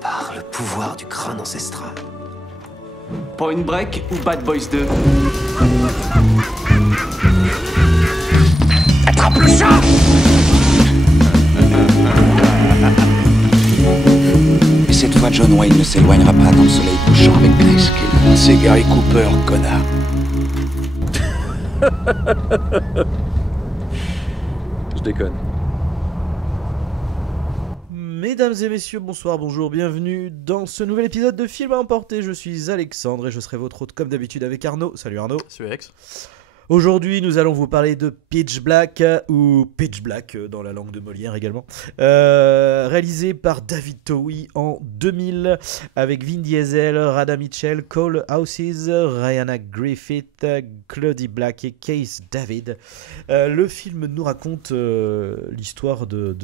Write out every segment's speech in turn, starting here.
Par le pouvoir du crâne ancestral. Point Break ou Bad Boys 2? Attrape le chat! Et cette fois, John Wayne ne s'éloignera pas dans le soleil couchant avec Grace Kelly. C'est Gary Cooper, connard. Je déconne. Mesdames et messieurs, bonsoir, bonjour, bienvenue dans ce nouvel épisode de Film à emporter. Je suis Alexandre et je serai votre hôte comme d'habitude avec Arnaud. Salut Arnaud. Salut Alex. Aujourd'hui, nous allons vous parler de Pitch Black, ou Pitch Black dans la langue de Molière également, réalisé par David Towie en 2000, avec Vin Diesel, Radha Mitchell, Cole Houses, Rhianna Griffith, Claudie Black et Case David. Le film nous raconte l'histoire de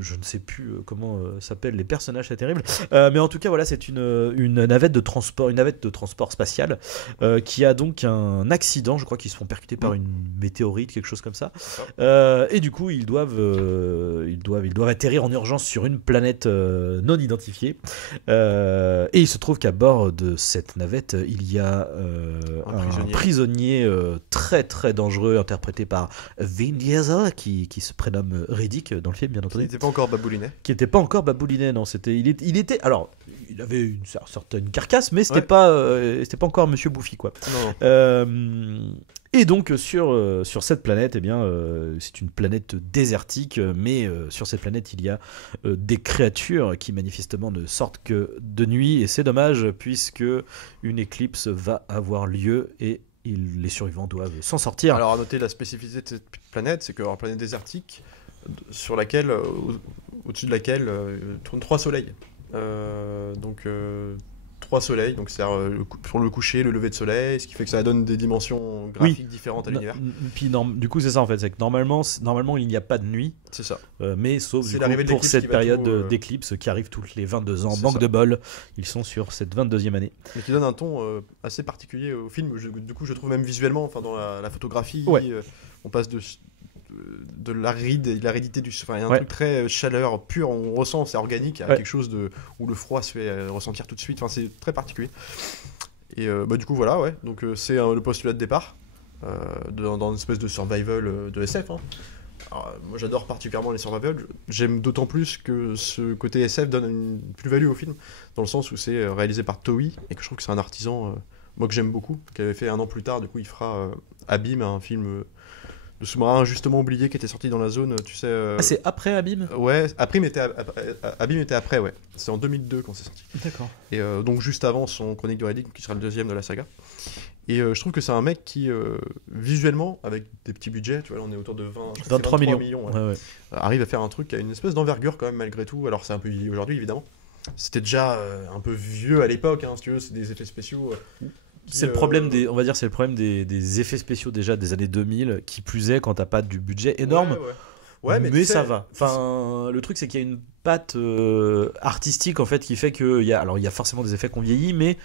je ne sais plus comment s'appellent les personnages, c'est terrible, mais en tout cas voilà, c'est une navette de transport spatial qui a donc un accident, je crois qu'ils se font percutés par une météorite, quelque chose comme ça, et du coup ils doivent atterrir en urgence sur une planète non identifiée, et il se trouve qu'à bord de cette navette il y a un prisonnier très très dangereux interprété par Vin Diesel qui se prénomme Riddick dans le film, bien entendu. Qui n'était pas encore baboulinet. Non, il était alors il avait une certaine carcasse, mais c'était pas encore Monsieur Bouffi, quoi. Non. Et donc sur cette planète, eh bien, c'est une planète désertique, mais sur cette planète il y a des créatures qui manifestement ne sortent que de nuit, et c'est dommage puisque une éclipse va avoir lieu et les survivants doivent s'en sortir. Alors à noter la spécificité de cette planète, c'est qu'une planète désertique sur laquelle, au-dessus de laquelle tournent 3 soleils. Donc 3 soleils, donc c'est pour le coucher, le lever de soleil, ce qui fait que ça donne des dimensions graphiques différentes à l'univers. Puis du coup c'est ça en fait, c'est que normalement il n'y a pas de nuit. C'est ça. Mais sauf du coup, pour cette période d'éclipse qui arrive toutes les 22 ans. Manque de bol, ils sont sur cette 22e année. Mais qui donne un ton assez particulier au film. Du coup je trouve même visuellement, enfin dans la photographie, on passe de l'aridité du, enfin il y a un truc très chaleur pure, on ressent, c'est organique, il y a quelque chose où le froid se fait ressentir tout de suite, enfin c'est très particulier. Et du coup voilà, donc c'est le postulat de départ dans une espèce de survival de SF, hein. Alors, moi j'adore particulièrement les survival, j'aime d'autant plus que ce côté SF donne une plus-value au film, dans le sens où c'est réalisé par Towie, et que je trouve que c'est un artisan moi que j'aime beaucoup, qui avait fait 1 an plus tard, du coup il fera Abîme, un film de sous-marin injustement oublié qui était sorti dans la zone, tu sais. C'est après Abîme ? Ouais, Abîme était après, ouais. C'est en 2002 quand c'est sorti. D'accord. Et donc juste avant son Chronique de Riddick, qui sera le 2e de la saga. Et je trouve que c'est un mec qui, visuellement, avec des petits budgets, tu vois, là, on est autour de 23 millions. Ouais. Arrive à faire un truc qui a une espèce d'envergure quand même malgré tout. Alors c'est un peu vieilli aujourd'hui évidemment. C'était déjà un peu vieux à l'époque, hein, si tu veux, c'est des effets spéciaux. C'est le problème c'est le problème des effets spéciaux déjà des années 2000, qui plus est quand t'as pas du budget énorme. Ouais, mais ça va. Enfin, le truc c'est qu'il y a une patte artistique en fait qui fait que il y a forcément des effets qu'on vieillit, mais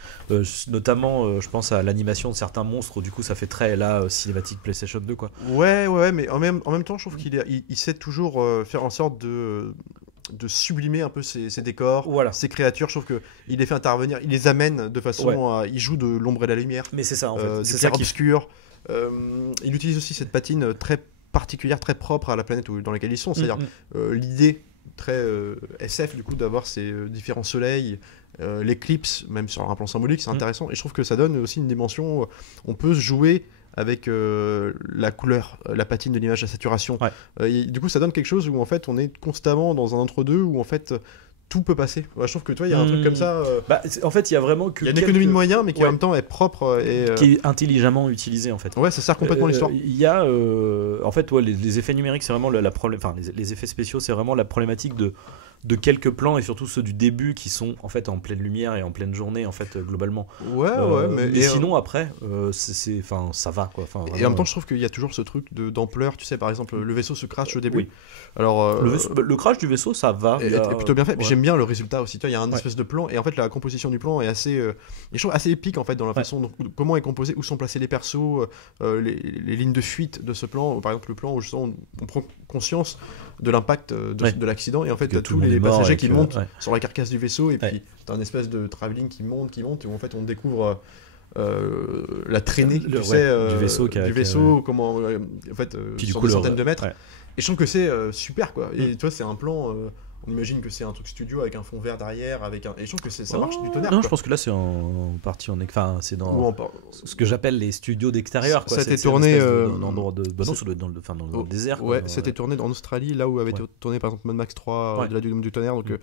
notamment je pense à l'animation de certains monstres, du coup ça fait très cinématique PlayStation 2, quoi. Ouais, mais en même temps je trouve qu'il sait toujours faire en sorte de sublimer un peu ces décors, ces créatures. Je trouve qu'il les fait intervenir, il les amène de façon il joue de l'ombre et de la lumière. Mais c'est ça en fait, c'est ça obscur. Il utilise aussi cette patine très particulière, très propre à la planète dans laquelle ils sont, c'est-à-dire l'idée très SF du coup d'avoir ces différents soleils, l'éclipse, même sur un plan symbolique, c'est intéressant, et je trouve que ça donne aussi une dimension, on peut se jouer avec la couleur, la patine de l'image, la saturation. Du coup, ça donne quelque chose où en fait, on est constamment dans un entre-deux où en fait tout peut passer. Je trouve que toi, il y a un truc comme ça. En fait, il y a vraiment que. Il y a une économie de moyens, mais qui en même temps est propre et qui est intelligemment utilisé en fait. Ouais, ça sert complètement l'histoire. Il y a en fait, les effets numériques, c'est vraiment les effets spéciaux, c'est vraiment la problématique de quelques plans, et surtout ceux du début qui sont en fait en pleine lumière et en pleine journée en fait globalement. Mais sinon après ça va, quoi. Enfin, et en même temps je trouve qu'il y a toujours ce truc d'ampleur, tu sais, par exemple le vaisseau se crache au début. Alors le crash du vaisseau, ça va, est plutôt bien fait. Mais j'aime bien le résultat aussi, tu vois, il y a un espèce de plan, et en fait la composition du plan est assez je trouve assez épique en fait, dans la façon dont, comment est composé, où sont placés les persos, les lignes de fuite de ce plan. Par exemple le plan où on prend conscience de l'impact de l'accident, et en fait tout le et les mort passagers et qui que- montent ouais. sur la carcasse du vaisseau, et puis Ouais. t'as un espèce de travelling qui monte, et où en fait on découvre la traînée Du vaisseau du vaisseau, comment en fait Puis du sur coup, des centaines de mètres. ouais. Et je trouve que c'est super quoi. Et tu vois, c'est un plan. On imagine que c'est un truc studio avec un fond vert derrière, et je trouve que ça marche du tonnerre. Non, quoi. je pense que là c'est en partie enfin c'est Ou dans en- ce que j'appelle les studios d'extérieur. Ça a été C'est tourné, une espèce d'endroit de. Bah non, ça doit être dans le Oh, désert. Ouais, quoi. c'était tourné en Australie, là où avait été Ouais. tourné par exemple Mad Max 3 Ouais. de la Dune du tonnerre. Donc Mm.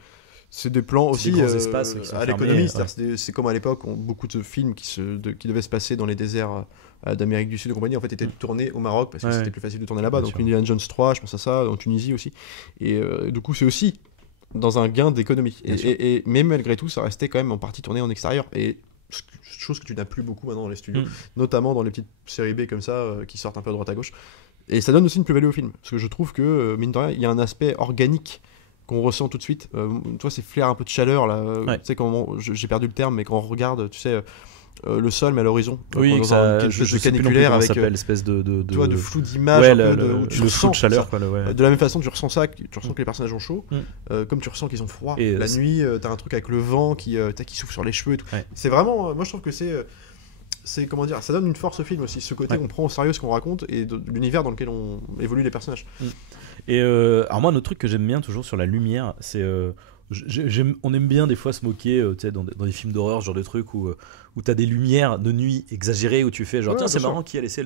c'est des plans C'est aussi des grands espaces qui sont à fermés, l'économie. ouais. C'est-à-dire c'est comme à l'époque, beaucoup de films qui devaient se passer dans les déserts d'Amérique du Sud et compagnie, en fait, étaient tournés au Maroc parce que Ouais, c'était ouais. plus facile de tourner là-bas. Bien Donc sûr. Indiana Jones 3, je pense à ça, en Tunisie aussi. Et du coup, c'est aussi dans un gain d'économie. Bien sûr. Mais malgré tout, ça restait quand même en partie tourné en extérieur. Et chose que tu n'as plus beaucoup maintenant dans les studios, Mm. notamment dans les petites séries B comme ça, qui sortent un peu à droite à gauche. Et ça donne aussi une plus-value au film. Parce que je trouve que, mine de rien, il y a un aspect organique qu'on ressent tout de suite. Tu vois, ces flares un peu de chaleur, là. Ouais. Tu sais, j'ai perdu le terme, mais quand on regarde, tu sais, le sol, mais à l'horizon. Oui, dans que ça, un je sais plus non plus caniculaire comment avec, ça s'appelle, l'espèce de tu vois, de flou d'image, ouais, un peu, où le tu flou ressens de chaleur, ça. quoi, ouais. De la même façon, tu ressens ça, tu ressens que les personnages ont chaud, Mm. comme tu ressens qu'ils ont froid. Et, la nuit, t'as un truc avec le vent qui souffle sur les cheveux et tout. Ouais. C'est vraiment, moi je trouve que c'est comment dire, ça donne une force au film aussi, ce côté Ouais. qu'on prend au sérieux ce qu'on raconte et de l'univers dans lequel on évolue les personnages. Et alors moi, un autre truc que j'aime bien toujours sur la lumière, c'est on aime bien des fois se moquer, tu sais, dans des films d'horreur, ce genre de trucs où t'as des lumières de nuit exagérées, où tu fais genre Ouais, tiens, c'est bien sûr. marrant qui a laissé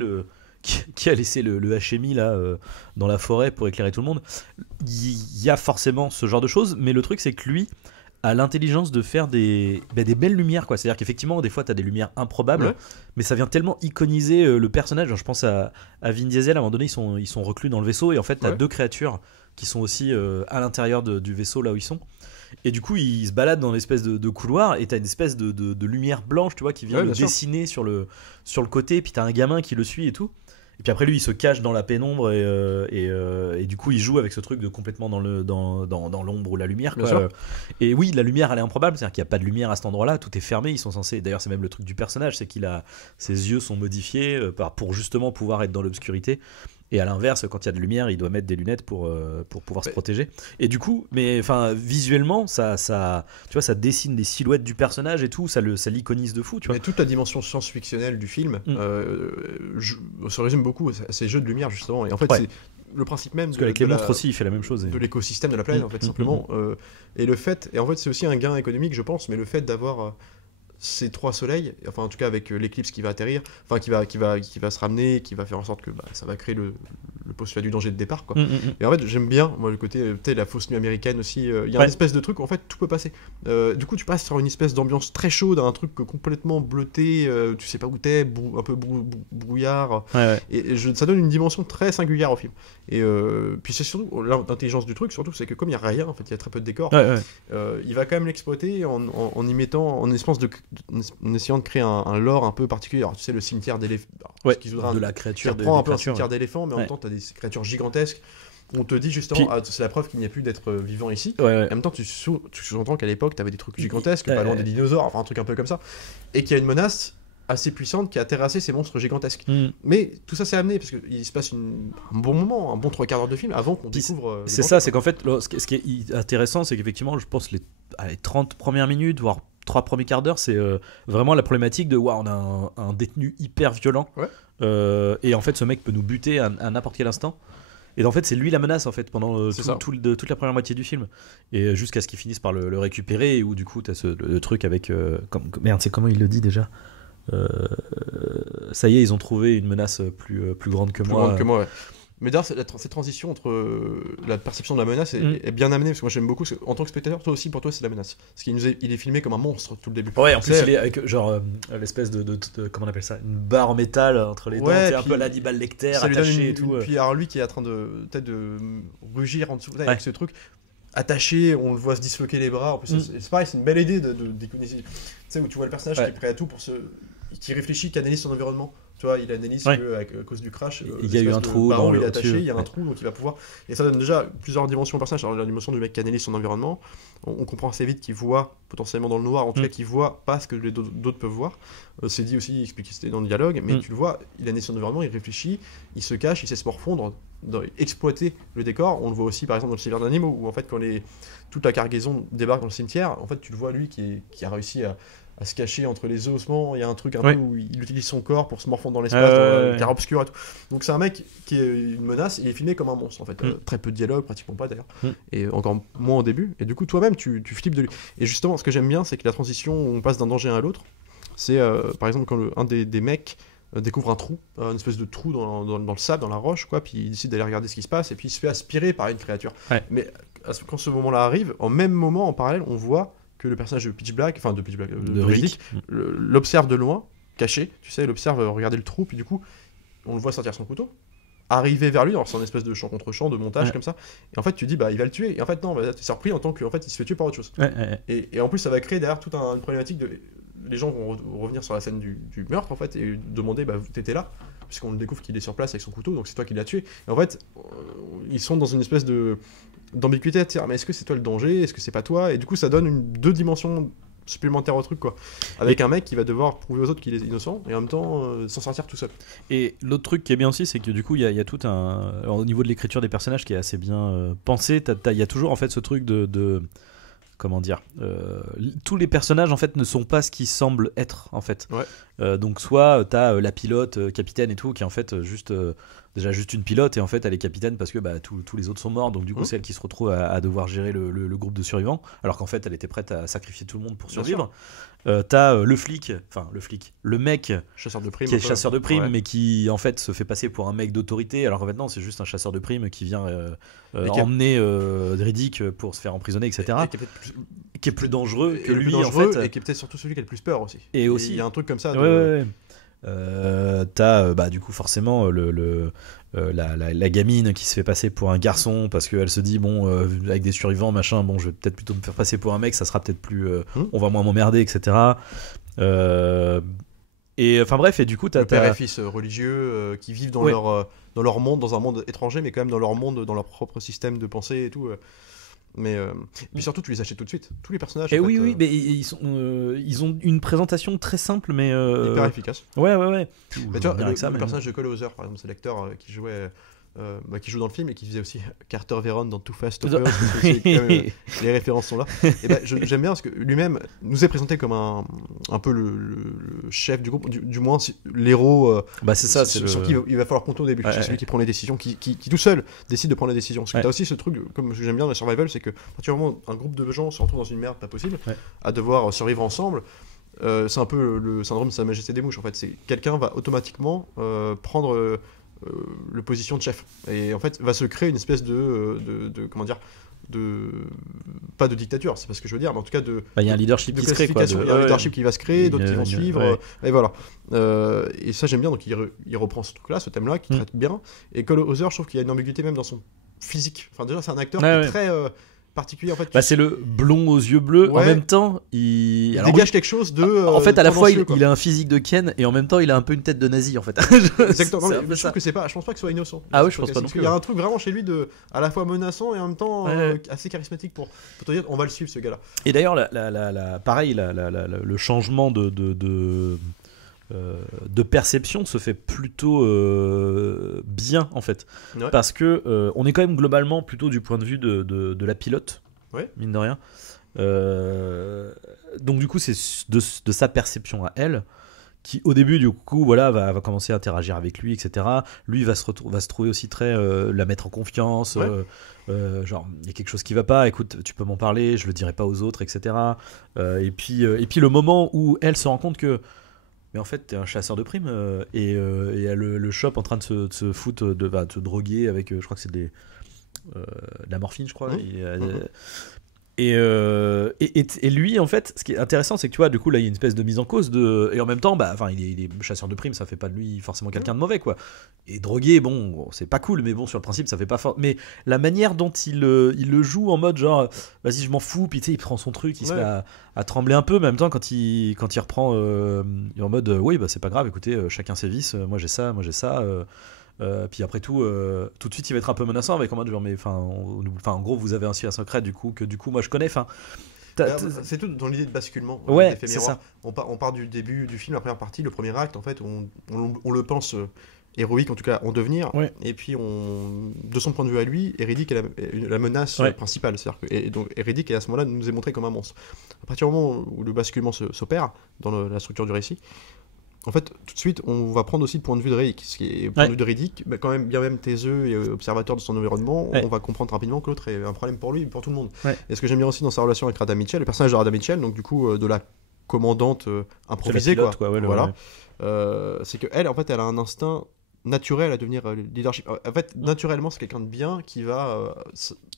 qui a laissé le HMI là dans la forêt pour éclairer tout le monde. Il y a forcément ce genre de choses, mais le truc c'est que lui a l'intelligence de faire des belles lumières, quoi. C'est-à-dire qu'effectivement des fois t'as des lumières improbables, Ouais. mais ça vient tellement iconiser le personnage. Genre, je pense à Vin Diesel, à un moment donné ils sont reclus dans le vaisseau et en fait t'as Ouais. deux créatures qui sont aussi à l'intérieur du vaisseau là où ils sont. Et du coup, ils se baladent dans l'espèce de couloir et t'as une espèce de lumière blanche, tu vois, qui vient Ouais, le bien sûr. dessiner sur le côté. Et puis t'as un gamin qui le suit et tout. Et puis après, lui, il se cache dans la pénombre et du coup, il joue avec ce truc de complètement dans l'ombre ou la lumière, Bien quoi. sûr. Et oui, la lumière, elle est improbable. C'est-à-dire qu'il n'y a pas de lumière à cet endroit-là. Tout est fermé. Ils sont censés. D'ailleurs, c'est même le truc du personnage, c'est ses yeux sont modifiés pour justement pouvoir être dans l'obscurité. Et à l'inverse, quand il y a de lumière, il doit mettre des lunettes pour pouvoir se protéger. Et du coup, mais enfin, visuellement, ça, tu vois, ça dessine des silhouettes du personnage et tout, ça l'iconise de fou, tu vois. Mais toute la dimension science-fictionnelle du film se résume beaucoup à ces jeux de lumière justement. Et en fait, Ouais. c'est le principe même Parce qu'avec les montres aussi, il fait la même chose. de l'écosystème de la planète en fait simplement. Et en fait c'est aussi un gain économique je pense, mais le fait d'avoir ces trois soleils, enfin en tout cas avec l'éclipse qui va atterrir, enfin qui va se ramener, qui va faire en sorte que ça va créer le postulat du danger de départ quoi. Et en fait j'aime bien moi le côté peut-être la fausse nuit américaine aussi, il y a une espèce de truc où en fait tout peut passer. Du coup tu passes sur une espèce d'ambiance très chaude, un truc complètement bleuté, tu sais pas où t'es, un peu brouillard. Ouais. Et ça donne une dimension très singulière au film. Et puis c'est surtout l'intelligence du truc, surtout c'est que comme il y a rien, en fait il y a très peu de décors, il va quand même l'exploiter en y mettant, en essayant de créer un lore un peu particulier. Alors, tu sais le cimetière d'éléphants, de la créature, qui reprend un peu un cimetière d'éléphants, mais en même temps t'as des créatures gigantesques. On te dit justement, c'est la preuve qu'il n'y a plus d'être vivant ici. En même temps, tu sous-entends qu'à l'époque, tu avais des trucs gigantesques, pas loin des dinosaures, enfin un truc un peu comme ça, et qu'il y a une menace assez puissante qui a terrassé ces monstres gigantesques. Mais tout ça s'est amené parce qu'il se passe un bon moment, un bon 3/4 d'heure de film avant qu'on découvre. C'est ça, c'est qu'en fait, ce qui est intéressant, c'est qu'effectivement, je pense les 30 premières minutes, voire 3 premiers quarts d'heure, c'est vraiment la problématique de on a un détenu hyper violent. Et en fait, ce mec peut nous buter à n'importe quel instant. Et en fait, c'est lui la menace en fait pendant toute la première moitié du film. Et jusqu'à ce qu'il finisse par le récupérer, où du coup, tu as le truc avec. Merde, c'est comment il le dit déjà ça y est, ils ont trouvé une menace plus grande que moi. Ouais. Mais d'ailleurs, cette transition entre la perception de la menace est bien amenée, parce que moi j'aime beaucoup, en tant que spectateur, toi aussi, pour toi, c'est la menace. Parce qu'il est filmé comme un monstre tout le début. Ouais, en plus, il est avec genre l'espèce de comment on appelle ça, une barre en métal entre les dents, c'est un peu l'Hannibal Lecter attaché et tout. Puis alors lui qui est en train peut-être de rugir en dessous avec ce truc. Attaché, on le voit se disloquer les bras. En plus, c'est pareil, c'est une belle idée d'iconiser. Tu sais, où tu vois le personnage qui est prêt à tout qui réfléchit, qui analyse son environnement. Tu vois, il analyse à cause du crash. Il y a eu un trou dans il est attaché, il y a un trou, donc il va pouvoir. Et ça donne déjà plusieurs dimensions au personnage. Alors, la dimension du mec qui analyse son environnement, on comprend assez vite qu'il voit potentiellement dans le noir, en tout cas qu'il voit pas ce que les d'autres peuvent voir. C'est dit aussi, explicité dans le dialogue, mais tu le vois, il analyse son environnement, il réfléchit, il se cache, il sait se morfondre exploiter le décor. On le voit aussi par exemple dans le Silver d'Animo, où en fait quand toute la cargaison débarque dans le cimetière, en fait tu le vois lui qui a réussi à se cacher entre les ossements. Il y a un truc un peu où il utilise son corps pour se morfondre dans l'espace, dans la terre obscure et tout. Donc c'est un mec qui est une menace, il est filmé comme un monstre en fait. Très peu de dialogue, pratiquement pas d'ailleurs, et encore moins au début. Et du coup toi-même tu flippes de lui. Et justement ce que j'aime bien, c'est que la transition où on passe d'un danger à l'autre, c'est par exemple quand un des mecs découvre un trou, une espèce de trou dans le sable, dans la roche, quoi, puis il décide d'aller regarder ce qui se passe, et puis il se fait aspirer par une créature. Mais quand ce moment-là arrive, en même moment, en parallèle, on voit que le personnage de Riddick, l'observe de loin, caché, tu sais, il observe regarder le trou, puis du coup, on le voit sortir son couteau, arriver vers lui, alors c'est une espèce de champ contre champ, de montage comme ça, et en fait tu dis, bah il va le tuer, et en fait non, t'es surpris en tant qu'en fait il se fait tuer par autre chose. Et en plus ça va créer derrière toute une problématique de... Les gens vont revenir sur la scène du meurtre en fait et demander bah t'étais là, puisqu'on le découvre qu'il est sur place avec son couteau, donc c'est toi qui l'as tué. Et en fait ils sont dans une espèce d'ambiguïté à dire mais est-ce que c'est toi le danger, est-ce que c'est pas toi, et du coup ça donne deux dimensions supplémentaires au truc, quoi, avec un mec qui va devoir prouver aux autres qu'il est innocent et en même temps s'en sortir tout seul. Et l'autre truc qui est bien aussi, c'est que du coup il y a tout au niveau de l'écriture des personnages qui est assez bien pensé. Il y a toujours en fait ce truc de comment dire, tous les personnages en fait ne sont pas ce qu'ils semblent être en fait. Donc soit t'as la pilote, capitaine et tout, qui est en fait déjà juste une pilote, et en fait elle est capitaine parce que bah, tous les autres sont morts, donc du coup c'est elle qui se retrouve à devoir gérer le groupe de survivants, alors qu'en fait elle était prête à sacrifier tout le monde pour survivre. T'as le mec chasseur de primes, qui est chasseur de primes, mais qui en fait se fait passer pour un mec d'autorité, alors qu'en fait non, c'est juste un chasseur de primes qui vient emmener Riddick pour se faire emprisonner, etc. Qui est plus dangereux que lui en fait, et qui est peut-être surtout celui qui a le plus peur aussi. Et aussi il y a un truc comme ça. T'as bah du coup forcément la gamine qui se fait passer pour un garçon parce qu'elle se dit bon avec des survivants machin, bon je vais peut-être plutôt me faire passer pour un mec, ça sera peut-être plus on va moins m'emmerder, etc. Et enfin bref, et du coup t'as père et fils religieux qui vivent dans leur monde, dans un monde étranger, mais quand même dans leur monde, dans leur propre système de pensée et tout. Mais puis surtout tu les achètes tout de suite, tous les personnages. Et oui, mais ils ont une présentation très simple, mais hyper efficace. Ouais. Mais tu vois, le personnage de Cole Hauser, par exemple, c'est l'acteur qui jouait, qui joue dans le film et qui faisait aussi Carter Veron dans Too Fast, Too Furious. Les références sont là. Et ben, j'aime bien parce que lui-même nous est présenté comme un peu le chef du groupe, du moins l'héros. C'est ça, c'est sur qui il va falloir compter au début. C'est celui qui prend les décisions, qui tout seul décide de prendre les décisions. Parce que t'as aussi ce truc, comme j'aime bien dans le survival, c'est que pratiquement un groupe de gens se retrouve dans une merde pas possible, à devoir survivre ensemble. C'est un peu le syndrome de Sa Majesté des Mouches en fait. C'est quelqu'un va automatiquement prendre le position de chef, et en fait va se créer une espèce de comment dire, pas de dictature, c'est pas ce que je veux dire, mais en tout cas il y a un leadership qui se crée, quoi. Il y a un leadership qui va se créer, d'autres qui vont suivre, et voilà. Et ça j'aime bien, donc il reprend ce truc là, ce thème là qui traite bien. Et Cole Hauser, je trouve qu'il y a une ambiguïté même dans son physique. Enfin déjà c'est un acteur qui est très particulier en fait. C'est le blond aux yeux bleus, en même temps il dégage quelque chose de en fait à la fois il a un physique de Ken et en même temps il a un peu une tête de nazi en fait. Exactement. Mais je trouve que je pense pas que ce soit innocent. Je pense pas non plus. Il y a un truc vraiment chez lui de à la fois menaçant et en même temps assez charismatique pour te dire on va le suivre ce gars-là. Et d'ailleurs pareil le changement de perception se fait plutôt bien en fait, parce que on est quand même globalement plutôt du point de vue de la pilote, mine de rien, donc du coup c'est de sa perception à elle qui au début du coup voilà va commencer à interagir avec lui, etc. Lui va se trouver aussi très la mettre en confiance, genre il y a quelque chose qui va pas, écoute tu peux m'en parler, je le dirai pas aux autres, etc. Et puis le moment où elle se rend compte que mais en fait t'es un chasseur de primes, et le shop en train de se foutre de te droguer avec je crois que c'est de la morphine, je crois. Et lui en fait ce qui est intéressant c'est que tu vois du coup là il y a une espèce de mise en cause et en même temps il est chasseur de primes, ça fait pas de lui forcément quelqu'un de mauvais, quoi. Et drogué, bon c'est pas cool, mais bon sur le principe ça fait pas fort, mais la manière dont il le joue en mode genre vas-y je m'en fous, puis tu sais il prend son truc, il se met à trembler un peu, mais en même temps quand il reprend il est en mode oui c'est pas grave, écoutez chacun ses vices, moi j'ai ça puis après tout de suite il va être un peu menaçant avec en mode genre mais en gros vous avez un secret du coup moi je connais, c'est tout dans l'idée de basculement. C'est ça. On part du début du film, la première partie, le premier acte en fait on le pense héroïque en tout cas en devenir, Ouais. et puis de son point de vue à lui, Eridic est la menace principale, c'est-à-dire et donc Eridic à ce moment-là nous est montré comme un monstre. À partir du moment où le basculement s'opère dans la structure du récit, en fait tout de suite on va prendre aussi le point de vue de Eridic, ce qui est le point de vue de Eridic, quand même bien même taiseux et observateur de son environnement, on va comprendre rapidement que l'autre est un problème pour lui et pour tout le monde. Et ce que j'aime bien aussi dans sa relation avec Radha Mitchell, le personnage de Radha Mitchell, donc du coup de la commandante improvisée, pilote, quoi, voilà. C'est qu'elle, en fait, elle a un instinct naturel à devenir leadership. En fait, naturellement, c'est quelqu'un de bien qui va,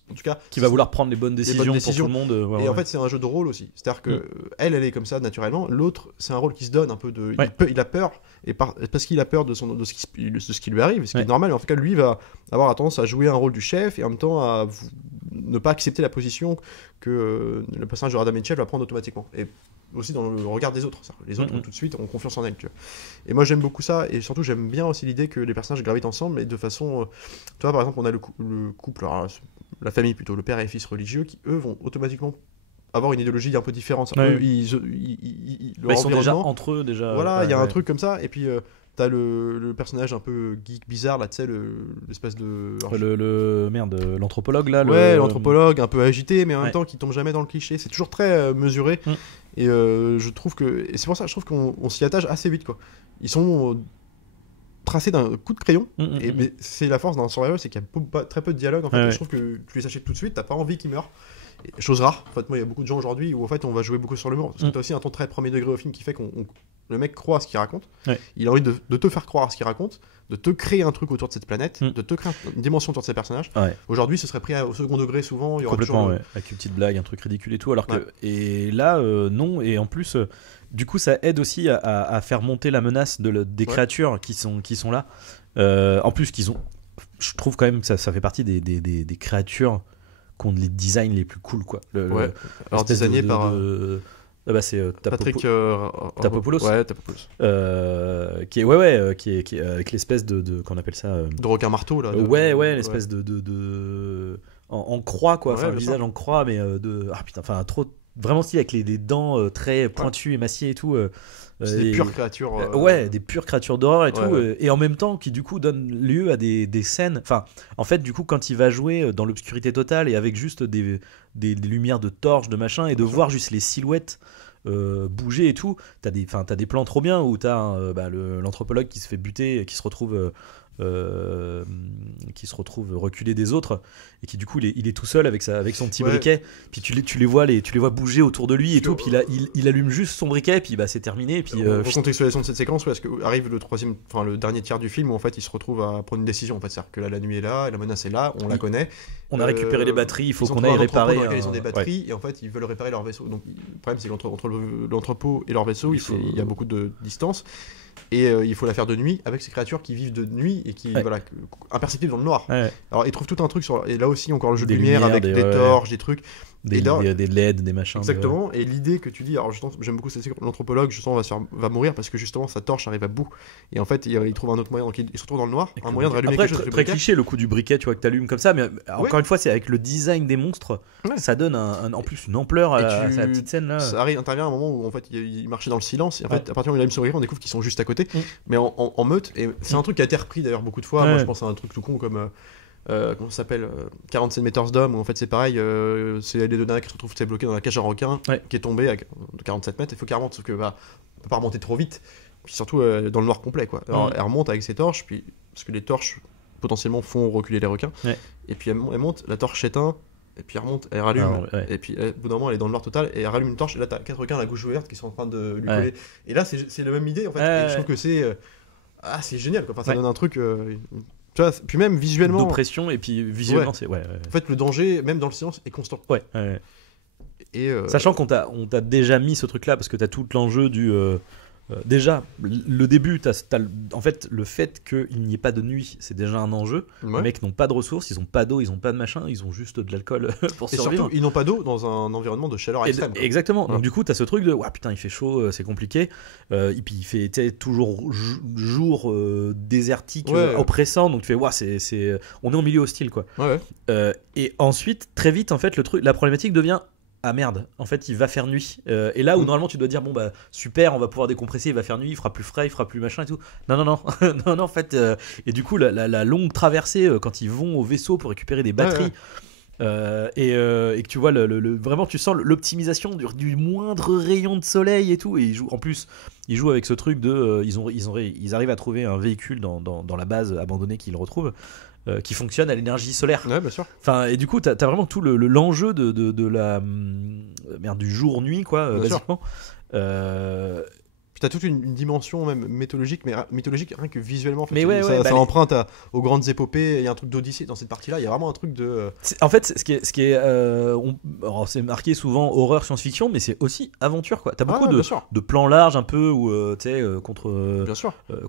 en tout cas, qui va vouloir prendre les bonnes décisions pour tout le monde. Et en fait, c'est un jeu de rôle aussi. C'est-à-dire que elle est comme ça naturellement. L'autre, c'est un rôle qui se donne un peu de. Il a peur, et parce qu'il a peur de ce qui lui arrive, ce qui est normal. En tout cas, lui va avoir tendance à jouer un rôle du chef et en même temps à ne pas accepter la position que le personnage de Radha Mitchell va prendre automatiquement. Et aussi dans le regard des autres. Les autres, tout de suite, ont confiance en elle. Tu vois. Et moi, j'aime beaucoup ça. Et surtout, j'aime bien aussi l'idée que les personnages gravitent ensemble, mais de façon... tu vois, par exemple, on a le couple, alors, la famille plutôt, le père et fils religieux, qui, eux, vont automatiquement avoir une idéologie un peu différente. Eux, ils sont déjà entre eux, déjà. Voilà, il y a un truc comme ça. Et puis... t'as le personnage un peu geek bizarre là, tu sais, l'espèce de... l'anthropologue là. L'anthropologue un peu agité, mais en même temps qui tombe jamais dans le cliché. C'est toujours très mesuré. Et je trouve que... Et c'est pour ça que je trouve qu'on s'y attache assez vite, quoi. Ils sont tracés d'un coup de crayon, mais c'est la force d'un survival, c'est qu'il y a très peu de dialogue, en fait. Et je trouve que tu les achètes tout de suite, t'as pas envie qu'ils meurent. Et chose rare, en fait, moi il y a beaucoup de gens aujourd'hui où en fait on va jouer beaucoup sur l'humour, parce que t'as aussi un ton très premier degré au film qui fait qu'on le mec croit à ce qu'il raconte, il a envie de te faire croire à ce qu'il raconte, de te créer un truc autour de cette planète, de te créer une dimension autour de ces personnages. Aujourd'hui ce serait pris au second degré souvent, il y aura complètement, toujours... avec une petite blague, un truc ridicule et tout, alors que... Et là, non, et en plus... du coup, ça aide aussi à faire monter la menace des créatures qui sont là. En plus, je trouve quand même que ça fait partie des créatures qui ont les designs les plus cool, quoi. Alors designé par... c'est Patrick Tapopoulos. Tapopoulos. Qui est avec l'espèce de qu'on appelle ça de requin marteau là. L'espèce de en croix, quoi. Enfin, le visage en croix, mais trop vraiment stylé, avec des dents très pointues, émaciées et tout. C'est des pures créatures. Des pures créatures d'horreur et tout. Et en même temps, qui du coup donnent lieu à des scènes. Enfin, en fait, du coup, quand il va jouer dans l'obscurité totale et avec juste des lumières de torches, de machin, et de voir juste les silhouettes bouger et tout, t'as des plans trop bien où t'as l'anthropologue qui se fait buter, qui se retrouve reculé des autres, et qui du coup il est tout seul avec son petit briquet, puis tu les vois bouger autour de lui et tout, puis il allume juste son briquet, puis c'est terminé, et puis contextualisation de cette séquence, parce que arrive le dernier tiers du film où en fait il se retrouve à prendre une décision, en fait, c'est-à-dire que la nuit est là, et la menace est là, on la connaît, on a récupéré les batteries, il faut qu'on aille réparer ils ont des batteries, et en fait ils veulent réparer leur vaisseau. Donc le problème c'est qu'entre l'entrepôt et leur vaisseau il y a beaucoup de distance. Et il faut la faire de nuit avec ces créatures qui vivent de nuit et qui imperceptibles dans le noir. Alors ils trouvent tout un truc et là aussi encore le jeu de lumière avec des torches, des trucs, des LED, des machins. Exactement. Et l'idée que tu dis, alors j'aime beaucoup cette séquence, l'anthropologue justement va mourir parce que justement sa torche arrive à bout, et en fait il trouve un autre moyen, donc il se retrouve dans le noir, un moyen de rallumer quelque chose. Très cliché le coup du briquet, tu vois, que t'allumes comme ça, mais encore une fois c'est avec le design des monstres, ça donne en plus une ampleur à la petite scène là. Ça intervient à un moment où en fait il marchait dans le silence, et en fait à partir du moment où il allume son briquet, on découvre qu'ils sont juste à côté, mais en meute, et c'est un truc qui a été repris d'ailleurs beaucoup de fois. Moi je pense à un truc tout con comme comment ça s'appelle, 47 Mètres d'Homme, où en fait c'est pareil, c'est les deux nanas qui se retrouvent bloquées dans la cage à requin, qui est tombée de 47 mètres, il faut qu'elle remonte, sauf que on peut pas remonter trop vite, puis surtout dans le noir complet, quoi. Alors elle remonte avec ses torches, puis parce que les torches potentiellement font reculer les requins, et puis elle monte, la torche s'éteint, et puis elle remonte, elle rallume, et puis au bout d'un moment elle est dans le noir total, et elle rallume une torche, et là t'as 4 requins à la bouche ouverte qui sont en train de lui coller, et là c'est la même idée en fait, et je trouve que c'est génial, quoi. Enfin, ça donne un truc, tu vois, puis même visuellement d'oppression, et puis visuellement c'est en fait le danger même dans le silence est constant, et sachant qu'on t'a déjà mis ce truc là, parce que t'as tout l'enjeu du déjà le début, en fait le fait qu'il n'y ait pas de nuit, c'est déjà un enjeu. Les mecs n'ont pas de ressources, ils ont pas d'eau, ils ont pas de machin, ils ont juste de l'alcool pour survivre, et surtout ils n'ont pas d'eau dans un environnement de chaleur extrême, quoi. Exactement. Donc du coup t'as ce truc de putain il fait chaud, c'est compliqué, et puis il fait toujours jour désertique, oppressant, donc tu fais on est au milieu hostile, quoi. Et ensuite très vite en fait la problématique devient ah merde, en fait il va faire nuit. Et là où normalement tu dois dire bon bah super, on va pouvoir décompresser, il va faire nuit, il fera plus frais, il fera plus machin et tout. Non non en fait. Et du coup la longue traversée quand ils vont au vaisseau pour récupérer des batteries. Et que tu vois vraiment tu sens l'optimisation du moindre rayon de soleil et tout. Et ils jouent avec ce truc de ils arrivent à trouver un véhicule dans la base abandonnée qu'ils retrouvent. Qui fonctionne à l'énergie solaire. Ouais, bien sûr. Enfin, et du coup, t'as vraiment tout l'enjeu de la du jour-nuit, quoi, bien basiquement. Puis t'as toute une dimension même mythologique, mais mythologique rien que visuellement. En fait, mais ça emprunte aux grandes épopées. Il y a un truc d'Odyssée dans cette partie-là. Il y a vraiment un truc de. En fait, ce qui est alors c'est marqué souvent horreur science-fiction, mais c'est aussi aventure, quoi. T'as beaucoup de plans larges un peu où tu sais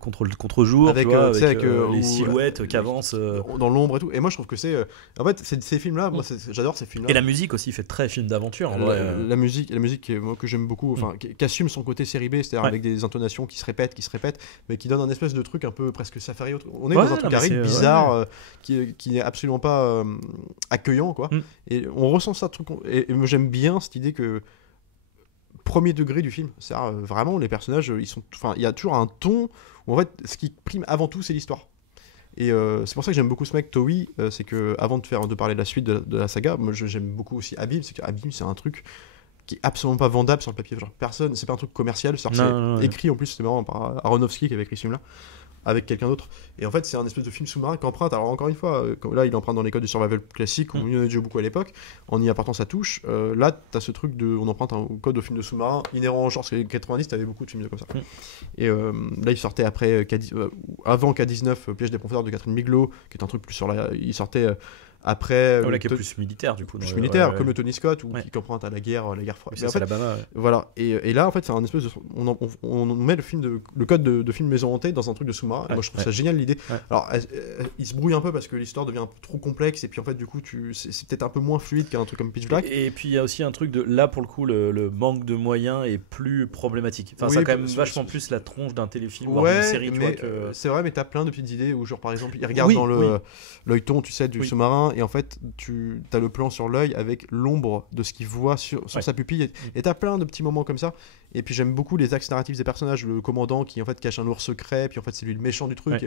contre-jour, avec les silhouettes qui avancent dans l'ombre et tout. Et moi je trouve que c'est en fait ces films-là, moi j'adore ces films-là. Et la musique aussi fait très film d'aventure. La musique moi, que j'aime beaucoup, enfin qui assume son côté série B, c'est-à-dire avec des intonations qui se répètent, mais qui donnent un espèce de truc un peu presque safari. On est dans un truc aride, bizarre, qui n'est absolument pas accueillant, quoi. Et on ressent ça, truc. Et moi j'aime bien cette idée que premier degré du film, c'est-à-dire vraiment les personnages, il y a toujours un ton où en fait ce qui prime avant tout c'est l'histoire. Et c'est pour ça que j'aime beaucoup ce mec Toei, c'est que avant de parler de la suite de la saga, moi j'aime beaucoup aussi Abim, c'est un truc qui est absolument pas vendable sur le papier, genre personne, c'est pas un truc commercial, c'est écrit en plus, c'était marrant par Aronofsky qui avait écrit ce film là avec quelqu'un d'autre, et en fait c'est un espèce de film sous-marin qui emprunte, alors encore une fois là il emprunte dans les codes du survival classique où il y en a déjà beaucoup à l'époque en y apportant sa touche. Là t'as ce truc on emprunte un code au film de sous-marin inhérent au genre, parce que les 90 t'avais beaucoup de films comme ça. Et là il sortait après avant K-19 Piège des profondeurs de Catherine Bigelow, qui est un truc plus sur il sortait après qui est plus militaire du coup, comme le Tony Scott, ou qui emprunte à la guerre froide. C'est Alabama. Voilà, et là en fait c'est un espèce de on met le code de film maison hantée dans un truc de sous-marin. Moi je trouve ça génial l'idée. Alors il se brouille un peu parce que l'histoire devient un peu trop complexe, et puis en fait du coup c'est peut-être un peu moins fluide qu'un truc comme Pitch Black. Et puis il y a aussi un truc de là pour le coup le manque de moyens est plus problématique. Enfin ça a quand même vachement plus la tronche d'un téléfilm voire d'une série, c'est vrai, mais t'as plein de petites idées où genre par exemple il regarde dans l'œilleton, tu sais, du sous-marin, et en fait tu as le plan sur l'œil avec l'ombre de ce qu'il voit sur sa pupille, et t'as plein de petits moments comme ça. Et puis j'aime beaucoup les axes narratifs des personnages, le commandant qui en fait cache un lourd secret, puis en fait c'est lui le méchant du truc.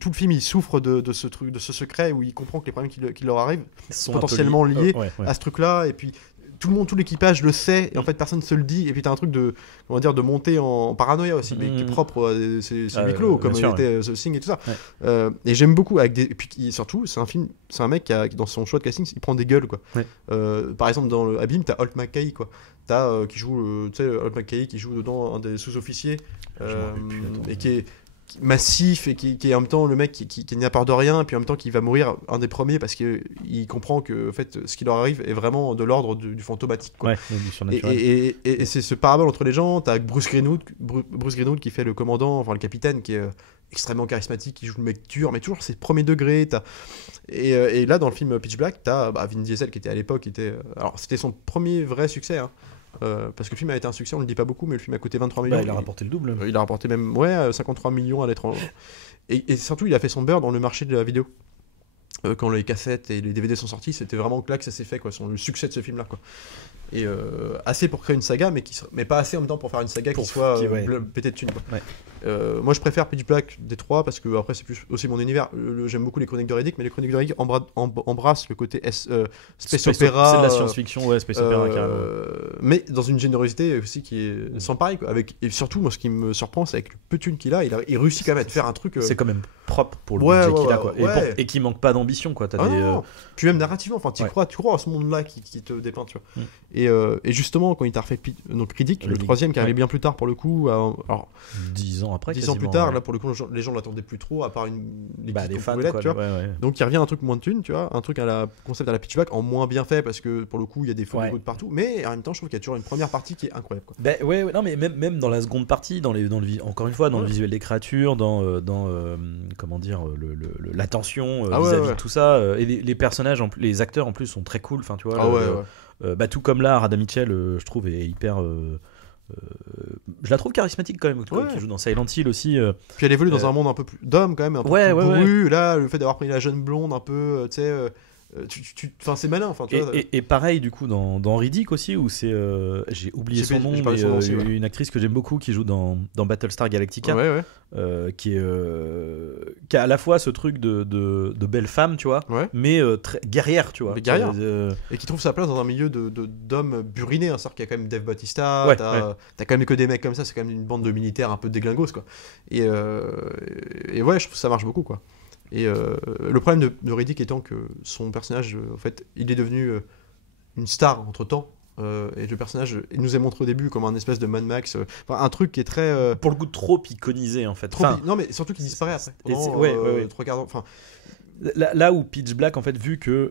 Tout le film il souffre de ce truc, de ce secret, où il comprend que les problèmes qui leur arrivent sont potentiellement liés à ce truc là, et puis tout l'équipage le sait, et en fait personne ne se le dit, et puis t'as un truc de montée en paranoïa aussi, mais qui est propre à ces huis clos, comme était The Thing et tout ça. Et j'aime beaucoup, et puis surtout c'est un mec qui dans son choix de casting il prend des gueules, quoi. Par exemple dans le Abim t'as Holt McKay, quoi. T'as qui joue Holt McKay qui joue dedans un des sous-officiers, et qui est massif, et qui est en même temps le mec qui n'a peur de rien, et puis en même temps qui va mourir un des premiers parce qu'il comprend que en fait ce qui leur arrive est vraiment de l'ordre du fantomatique, quoi. Et c'est ce parabole entre les gens. T'as Bruce Greenwood qui fait le commandant, enfin le capitaine, qui est extrêmement charismatique, qui joue le mec dur, mais toujours c'est premier degré. Et là dans le film Pitch Black t'as Vin Diesel qui était à l'époque alors c'était son premier vrai succès, hein. Parce que le film a été un succès, on le dit pas beaucoup, mais le film a coûté 23 millions. Il a rapporté le double. Il a rapporté même 53 millions à l'étranger. Et surtout, il a fait son beurre dans le marché de la vidéo. Quand les cassettes et les DVD sont sortis, c'était vraiment là que ça s'est fait, quoi, le succès de ce film-là, quoi. Et assez pour créer une saga, mais pas assez en même temps pour faire une saga qui soit pétée de thunes, quoi. Moi je préfère Pitch Black des trois, parce que après c'est plus aussi mon univers. J'aime beaucoup les Chroniques de Riddick, mais les Chroniques de Riddick embrassent le côté space opéra, c'est de la science-fiction, space opéra carrément. Mais dans une générosité aussi qui est sans pareil, quoi. Et surtout moi ce qui me surprend, c'est avec le peu de thunes qu'il a, il réussit quand même à te faire un truc c'est quand même propre pour le budget qu'il a, quoi. Et qui manque pas d'ambition, quoi. Puis même narrativement, enfin tu crois à ce monde-là qui te dépeint, tu vois. Et justement quand il t'a refait donc Riddick, le troisième qui arrivait bien plus tard pour le coup, alors 10 ans après, 10 ans plus tard, là pour le coup les gens l'attendaient plus trop, à part des fans, quoi, tu vois. Donc il revient un truc moins de thunes, tu vois, un truc concept à la Pitch Black, en moins bien fait, parce que pour le coup il y a des faux de partout, mais en même temps je trouve qu'il y a toujours une première partie qui est incroyable, quoi. Non mais même dans la seconde partie, encore une fois dans le visuel des créatures, dans comment dire, l'attention vis-à-vis de tout ça, et les personnages, les acteurs en plus sont très cool, enfin tu vois. Tout comme là Radha Mitchell, je trouve est hyper je la trouve charismatique quand même, qui joue dans Silent Hill aussi. Puis elle évolue dans un monde un peu plus d'homme quand même, un peu plus bourru. Là le fait d'avoir pris la jeune blonde un peu, tu sais, Enfin, c'est malin. Enfin, et pareil, du coup, dans Riddick aussi, où c'est. J'ai oublié son nom, mais une actrice que j'aime beaucoup qui joue dans Battlestar Galactica, qui a à la fois ce truc de belle femme, tu vois, mais très guerrière, tu vois. Mais guerrière. Et qui trouve sa place dans un milieu d'hommes burinés. Hein, c'est-à-dire qu'il y a quand même Dave Bautista, t'as quand même que des mecs comme ça, c'est quand même une bande de militaires un peu déglingos, quoi. Et ouais, je trouve que ça marche beaucoup, quoi. Et le problème de Riddick étant que son personnage, en fait, il est devenu une star entre-temps. Et le personnage, il nous est montré au début comme un espèce de Mad Max, un truc qui est très... pour le coup, trop iconisé, en fait. Non, mais surtout qu'il disparaît après. Trois quarts d'heure. Là où Pitch Black, en fait, vu que...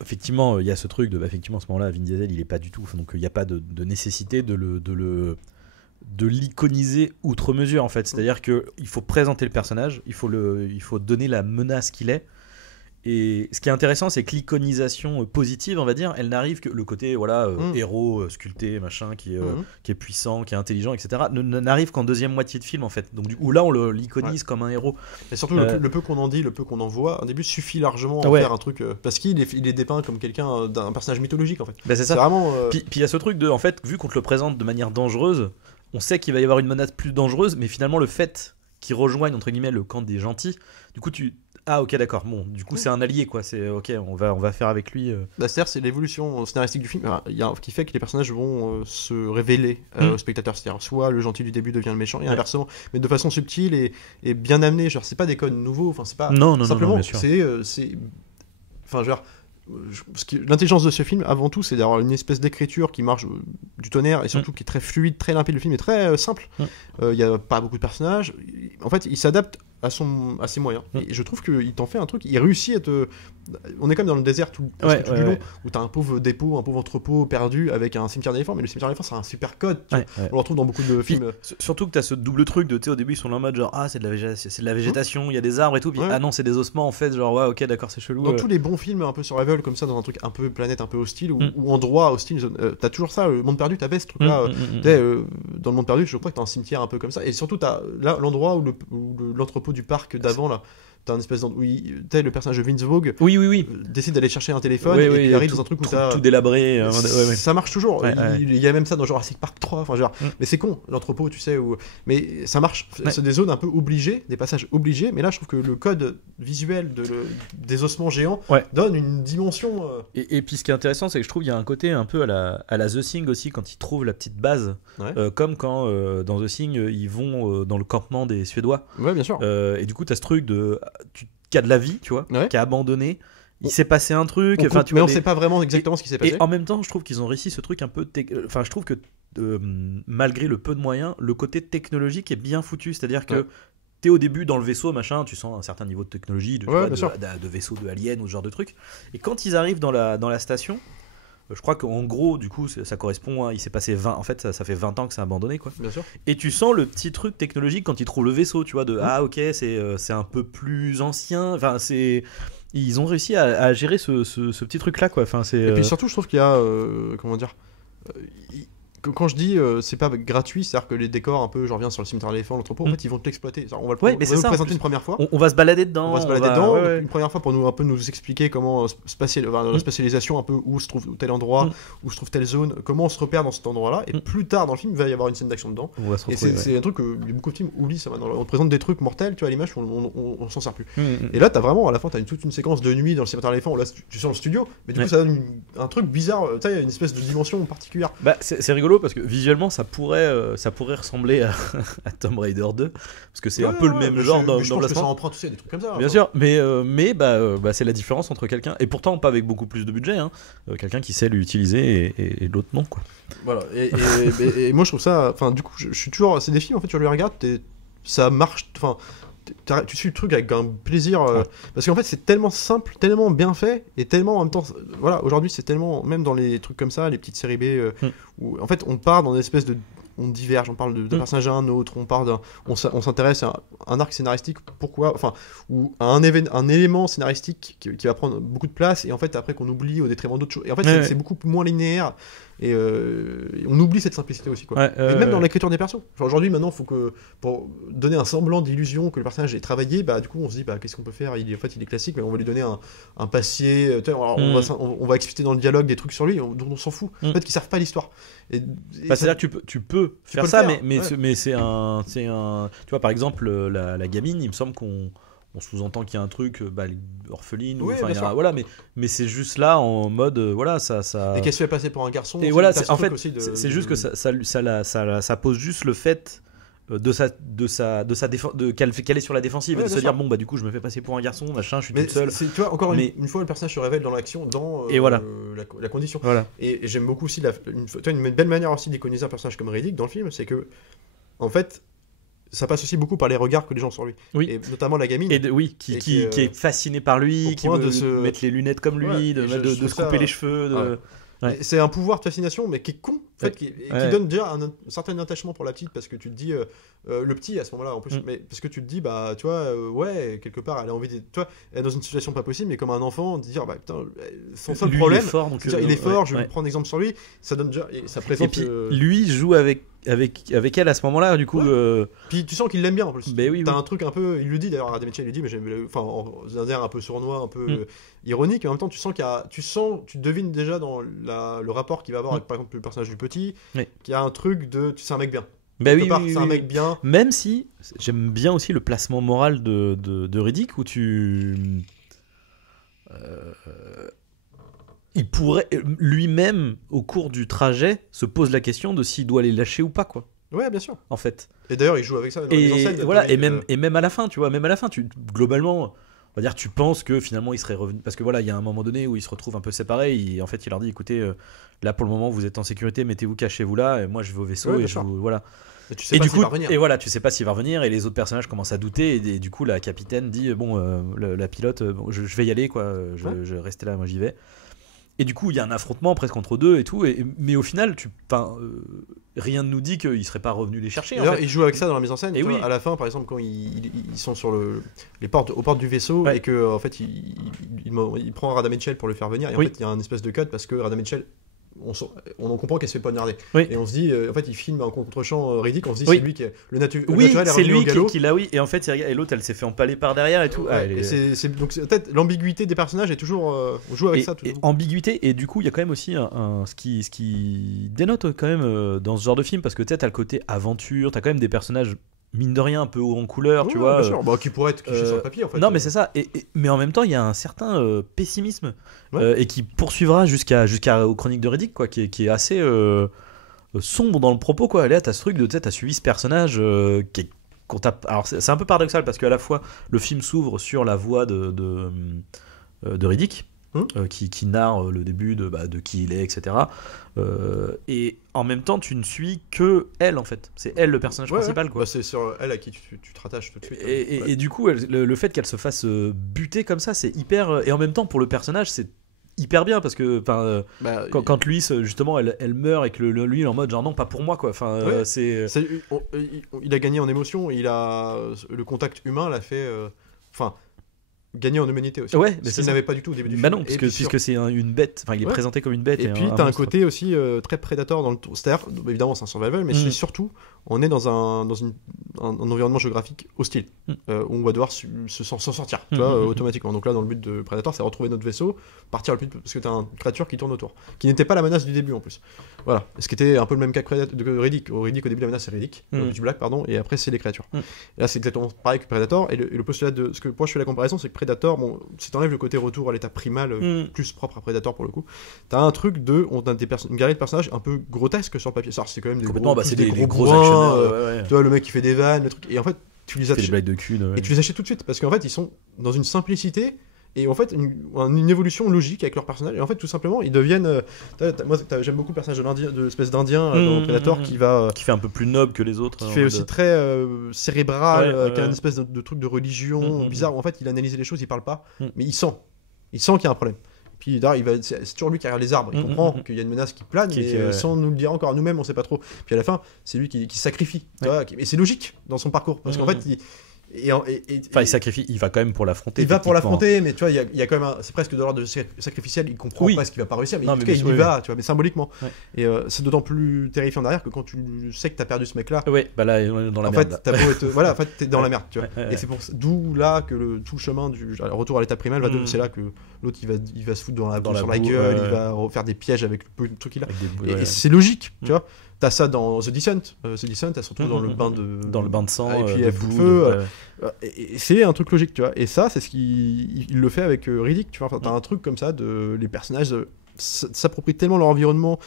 effectivement, il y a ce truc de... effectivement, à ce moment-là, Vin Diesel, il est pas du tout... Donc, il n'y a pas de nécessité de l'iconiser outre mesure, en fait. C'est-à-dire qu'il faut présenter le personnage, il faut donner la menace qu'il est. Et ce qui est intéressant, c'est que l'iconisation positive, on va dire, elle n'arrive que le côté héros sculpté, machin, qui est puissant, qui est intelligent, etc. N'arrive qu'en deuxième moitié de film, en fait. Donc du coup, là, on l'iconise comme un héros. Et surtout, le peu qu'on en dit, le peu qu'on en voit, au début suffit largement à faire un truc, parce qu'il est dépeint comme quelqu'un d'un personnage mythologique, en fait. C'est ça. Vraiment. Puis il y a ce truc de, en fait, vu qu'on te le présente de manière dangereuse, on sait qu'il va y avoir une menace plus dangereuse, mais finalement le fait qu'il rejoigne entre guillemets le camp des gentils, du coup ok, d'accord, bon, du coup c'est un allié, quoi, c'est ok, on va faire avec lui. C'est-à-dire, c'est l'évolution scénaristique du film qui fait que les personnages vont se révéler aux spectateurs, c'est-à-dire soit le gentil du début devient le méchant et inversement, mais de façon subtile et bien amenée, genre c'est pas des codes nouveaux, enfin c'est pas simplement, bien sûr. C'est enfin genre l'intelligence de ce film, avant tout, c'est d'avoir une espèce d'écriture qui marche du tonnerre et surtout qui est très fluide, très limpide. Le film est très simple. Il n'y a pas beaucoup de personnages. En fait, il s'adapte à ses moyens. Et je trouve qu'il t'en fait un truc. Il réussit à te. On est quand même dans le désert tout du long, où t'as un pauvre dépôt, un pauvre entrepôt perdu avec un cimetière d'éléphants. Mais le cimetière d'éléphants, c'est un super code. On le retrouve dans beaucoup de films. Surtout que t'as ce double truc de, au début, ils sont en mode genre, c'est de la végétation, il y a des arbres et tout. Puis non, c'est des ossements en fait. Genre, ok, d'accord, c'est chelou. Dans tous les bons films un peu survival comme ça, dans un truc un peu planète, un peu hostile ou endroit hostile, t'as toujours ça. Le monde perdu, t'avais ce truc-là. Dans le monde perdu, je crois que t'as un cimetière un peu comme ça. Et surtout, t'as là l'endroit où l'entrepôt du parc d'avant là. T'as une espèce le personnage de Vince Vaughn décide d'aller chercher un téléphone et puis il arrive dans un truc où t'as tout délabré. Ça marche toujours. Il y a même ça dans Jurassic Park 3. Enfin, genre, mais c'est con l'entrepôt, tu sais. Mais ça marche. C'est des zones un peu obligées, des passages obligés. Mais là, je trouve que le code visuel des ossements géants donne une dimension. Et puis ce qui est intéressant, c'est que je trouve qu'il y a un côté un peu à la The Thing aussi quand ils trouvent la petite base, comme quand dans The Thing ils vont dans le campement des Suédois. Ouais, bien sûr. Et du coup, t'as ce truc qui a de la vie, tu vois, qui a abandonné. Il s'est passé un truc. Mais on sait pas vraiment exactement ce qui s'est passé. Et en même temps, je trouve qu'ils ont réussi ce truc un peu. Enfin, je trouve que malgré le peu de moyens, le côté technologique est bien foutu. C'est-à-dire que t'es au début dans le vaisseau, machin, tu sens un certain niveau de technologie, de vaisseau de alien ou ce genre de truc. Et quand ils arrivent dans la station. Je crois qu'en gros, du coup, ça correspond. Il s'est passé 20. En fait, ça fait 20 ans que c'est abandonné, quoi. Bien sûr. Et tu sens le petit truc technologique quand ils trouvent le vaisseau, tu vois, ok, c'est un peu plus ancien. Enfin, ils ont réussi à gérer ce petit truc-là, quoi. Enfin, et puis surtout, je trouve qu'il y a. Comment dire quand je dis c'est pas gratuit, c'est-à-dire que les décors un peu, je reviens sur le cimetière d'éléphants, l'entrepôt, en fait ils vont te l'exploiter. On va le présenter une première fois. On va se balader dedans. Une première fois pour nous expliquer comment la spatialisation un peu, où se trouve tel endroit, où se trouve telle zone, comment on se repère dans cet endroit-là. Et plus tard dans le film, il va y avoir une scène d'action dedans. Et c'est un truc que beaucoup de films oublient ça maintenant. On te présente des trucs mortels, tu vois, à l'image, on s'en sert plus. Et là, t'as vraiment, à la fin, t'as toute une séquence de nuit dans le cimetière d'éléphants où là, tu sens le studio, mais du coup, ça donne un truc bizarre, tu sais, une espèce de dimension particulière. C'est rigolo parce que visuellement ça pourrait ressembler à Tomb Raider 2 parce que c'est un peu le même genre d'emplacement. Je pense que ça emprunte aussi des trucs comme ça. Bien sûr, mais c'est la différence entre quelqu'un et pourtant pas avec beaucoup plus de budget, quelqu'un qui sait l'utiliser et l'autre non, quoi. Voilà. Et moi je trouve ça, enfin du coup je suis toujours, c'est des films en fait tu les regardes, ça marche, enfin. Tu suis le truc avec un plaisir parce qu'en fait c'est tellement simple, tellement bien fait et tellement en même temps voilà, aujourd'hui c'est tellement, même dans les trucs comme ça, les petites séries B où en fait on part dans une espèce de, on diverge, on parle d'un personnage à un autre, on s'intéresse à un arc scénaristique, pourquoi, enfin, ou à un élément scénaristique qui va prendre beaucoup de place et en fait après qu'on oublie au détriment d'autres choses, et en fait c'est beaucoup moins linéaire, et on oublie cette simplicité aussi, quoi. Et même dans l'écriture des persos. Enfin, aujourd'hui, maintenant, faut que pour donner un semblant d'illusion que le personnage ait travaillé, bah du coup, on se dit bah qu'est-ce qu'on peut faire ? En fait, il est classique, mais on va lui donner un passé. Alors, on va expliciter dans le dialogue des trucs sur lui dont on s'en fout. En fait, qui servent pas à l'histoire. C'est-à-dire que tu peux faire ça, mais c'est un. Tu vois, par exemple, la gamine, il me semble qu'on sous-entend qu'il y a un truc orpheline, voilà, mais c'est juste là en mode voilà ça et qu'elle se fait passer pour un garçon. Et voilà, en fait, c'est juste que ça pose juste le fait qu'elle est sur la défensive et de se dire bon bah du coup je me fais passer pour un garçon, machin, je suis toute seule. Tu vois, encore une fois le personnage se révèle dans l'action, dans la condition. Voilà. Et j'aime beaucoup aussi une belle manière aussi d'iconiser un personnage comme Riddick dans le film, c'est que en fait ça passe aussi beaucoup par les regards que les gens ont sur lui. Oui. Et notamment la gamine. Qui est fascinée par lui, qui veut mettre les lunettes comme lui, de se couper les cheveux. C'est un pouvoir de fascination, mais qui est con, en fait, qui donne déjà un certain attachement pour la petite, parce que tu te dis, le petit à ce moment-là, en plus, mais parce que tu te dis, bah, tu vois, quelque part, elle a envie de. Toi, elle est dans une situation pas possible, mais comme un enfant, de dire, bah, putain, son seul problème. Il est fort, je vais prendre exemple sur lui, ça donne déjà. Ça présente. Et puis, lui joue avec elle à ce moment-là, du coup. Puis tu sens qu'il l'aime bien en plus. Oui, t'as un truc un peu. Il le dit d'ailleurs, Adam Mitchell, il dit, mais un air un peu sournois, un peu ironique, mais en même temps, tu sens tu devines déjà dans le rapport qu'il va avoir avec, par exemple, le personnage du petit, qu'il y a un truc de. C'est un mec bien. C'est un mec bien. Même si j'aime bien aussi le placement moral de Riddick, où il pourrait lui-même au cours du trajet se pose la question de s'il doit les lâcher ou pas, quoi. Ouais, bien sûr. En fait. Et d'ailleurs, il joue avec ça dans la mise en scène. Voilà, et même à la fin, tu vois, globalement, on va dire, tu penses que finalement il serait revenu, parce que voilà, il y a un moment donné où ils se retrouvent un peu séparés. En fait, il leur dit, écoutez, là pour le moment vous êtes en sécurité, mettez-vous, cachez-vous là, et moi je vais au vaisseau et voilà. Et tu sais pas s'il va revenir. Et voilà, tu sais pas s'il va revenir, et les autres personnages commencent à douter, et du coup la capitaine dit bon, la pilote, je vais y aller, quoi, je vais rester là, moi j'y vais. Et du coup, il y a un affrontement presque entre deux et tout, mais au final, rien ne nous dit qu'il serait pas revenu les chercher. D'ailleurs, en fait. il joue avec ça dans la mise en scène. Et à la fin, par exemple, quand ils sont sur aux portes du vaisseau, et que en fait, il prend Radha-Mitchell pour le faire venir. Et en fait, il y a un espèce de cut parce que Radha-Mitchell, on comprend qu'elle se fait poignarder. Et on se dit, en fait, il filme un contre-champ Riddick. On se dit, c'est lui qui est le naturel. C'est lui qui l'a, et en fait, et l'autre, elle s'est fait empaler par derrière et tout. Donc peut-être l'ambiguïté des personnages est toujours. On joue avec ça. Et ambiguïté, et du coup, il y a quand même aussi ce qui dénote quand même dans ce genre de film, parce que tu sais, t'as le côté aventure, t'as quand même des personnages mine de rien un peu haut en couleur, tu vois, bien sûr. Qui pourrait être cliché sur le papier, en fait. Non, mais c'est ça. Mais en même temps, il y a un certain pessimisme et qui poursuivra jusqu'aux Chroniques de Riddick, quoi, qui est assez sombre dans le propos, quoi. Là, t'as ce truc de, t'as suivi ce personnage alors c'est un peu paradoxal, parce qu'à la fois le film s'ouvre sur la voix de Riddick. Qui narre le début de qui il est, etc. Et en même temps, tu ne suis que elle, en fait. C'est elle le personnage principal, quoi. C'est sur elle à qui tu te rattaches tout de suite. Et du coup, le fait qu'elle se fasse buter comme ça, c'est hyper. Et en même temps, pour le personnage, c'est hyper bien, parce que quand lui, justement, elle meurt, et que lui, il est en mode genre non, pas pour moi, quoi. Il a gagné en émotion, le contact humain l'a fait. Gagner en humanité aussi. Ouais, mais ce qu'il n'avait pas du tout au début du film. Bah non, puisque c'est une bête. Enfin, il est présenté comme une bête. Et puis t'as un côté aussi très Predator dans le tour. C'est-à-dire, évidemment, c'est un survival, mais c'est surtout, on est dans un environnement géographique hostile, où on va devoir s'en sortir, tu vois, automatiquement. Donc là, dans le but de Predator, c'est retrouver notre vaisseau, partir le plus parce que t'as une créature qui tourne autour, qui n'était pas la menace du début en plus. Voilà. Ce qui était un peu le même cas que Riddick. Riddick, au début, la menace c'est Riddick, Pitch Black, pardon, et après c'est les créatures. Et là, c'est exactement pareil que Predator. Et le postulat de ce que moi je fais la comparaison, c'est que Predator, bon, si t'enlèves le côté retour à l'état primal, plus propre à Predator pour le coup, t'as un truc on a une galerie de personnages un peu grotesques sur le papier. C'est quand même des gros actionnaires. Tu vois, le mec qui fait des vannes, le truc. Et en fait, tu les achètes. Et tu les achètes tout de suite parce qu'en fait, ils sont dans une simplicité. Et en fait, une évolution logique avec leur personnage. Et en fait, tout simplement, ils deviennent. Moi, j'aime beaucoup le personnage de l'espèce d'Indien dans Predator qui fait un peu plus noble que les autres. Qui fait aussi très cérébral, qui a une espèce de truc de religion bizarre. Où en fait, il analyse les choses, il parle pas, mais il sent qu'il y a un problème. Puis c'est toujours lui qui regarde les arbres. Il comprend qu'il y a une menace qui plane, mais sans nous le dire encore. Nous-mêmes, on sait pas trop. Puis à la fin, c'est lui qui sacrifie. Et c'est logique dans son parcours. Parce qu'en fait, il sacrifie, il va quand même pour l'affronter. Il va pour l'affronter, mais tu vois, il y a quand même c'est presque de l'ordre de sacrificiel. Il comprend pas ce qu'il va pas réussir, mais en tout cas, il y va, tu vois, mais symboliquement. Et c'est d'autant plus terrifiant derrière que quand tu sais que t'as perdu ce mec-là. Ouais, bah là, on est dans la merde. En fait, t'es dans la merde, tu vois. Et c'est d'où là que tout le chemin du retour à l'état primal va de. C'est là que l'autre il va se foutre sur la gueule, il va faire des pièges avec le truc qu'il a. Et c'est logique, tu vois. T'as ça dans The Descent. The Descent, elle se retrouve dans le bain de sang, et puis elle fout le feu. Et c'est un truc logique, tu vois. Et ça, c'est ce qu'il le fait avec Riddick, tu vois. Enfin, t'as un truc comme ça les personnages s'approprient tellement leur environnement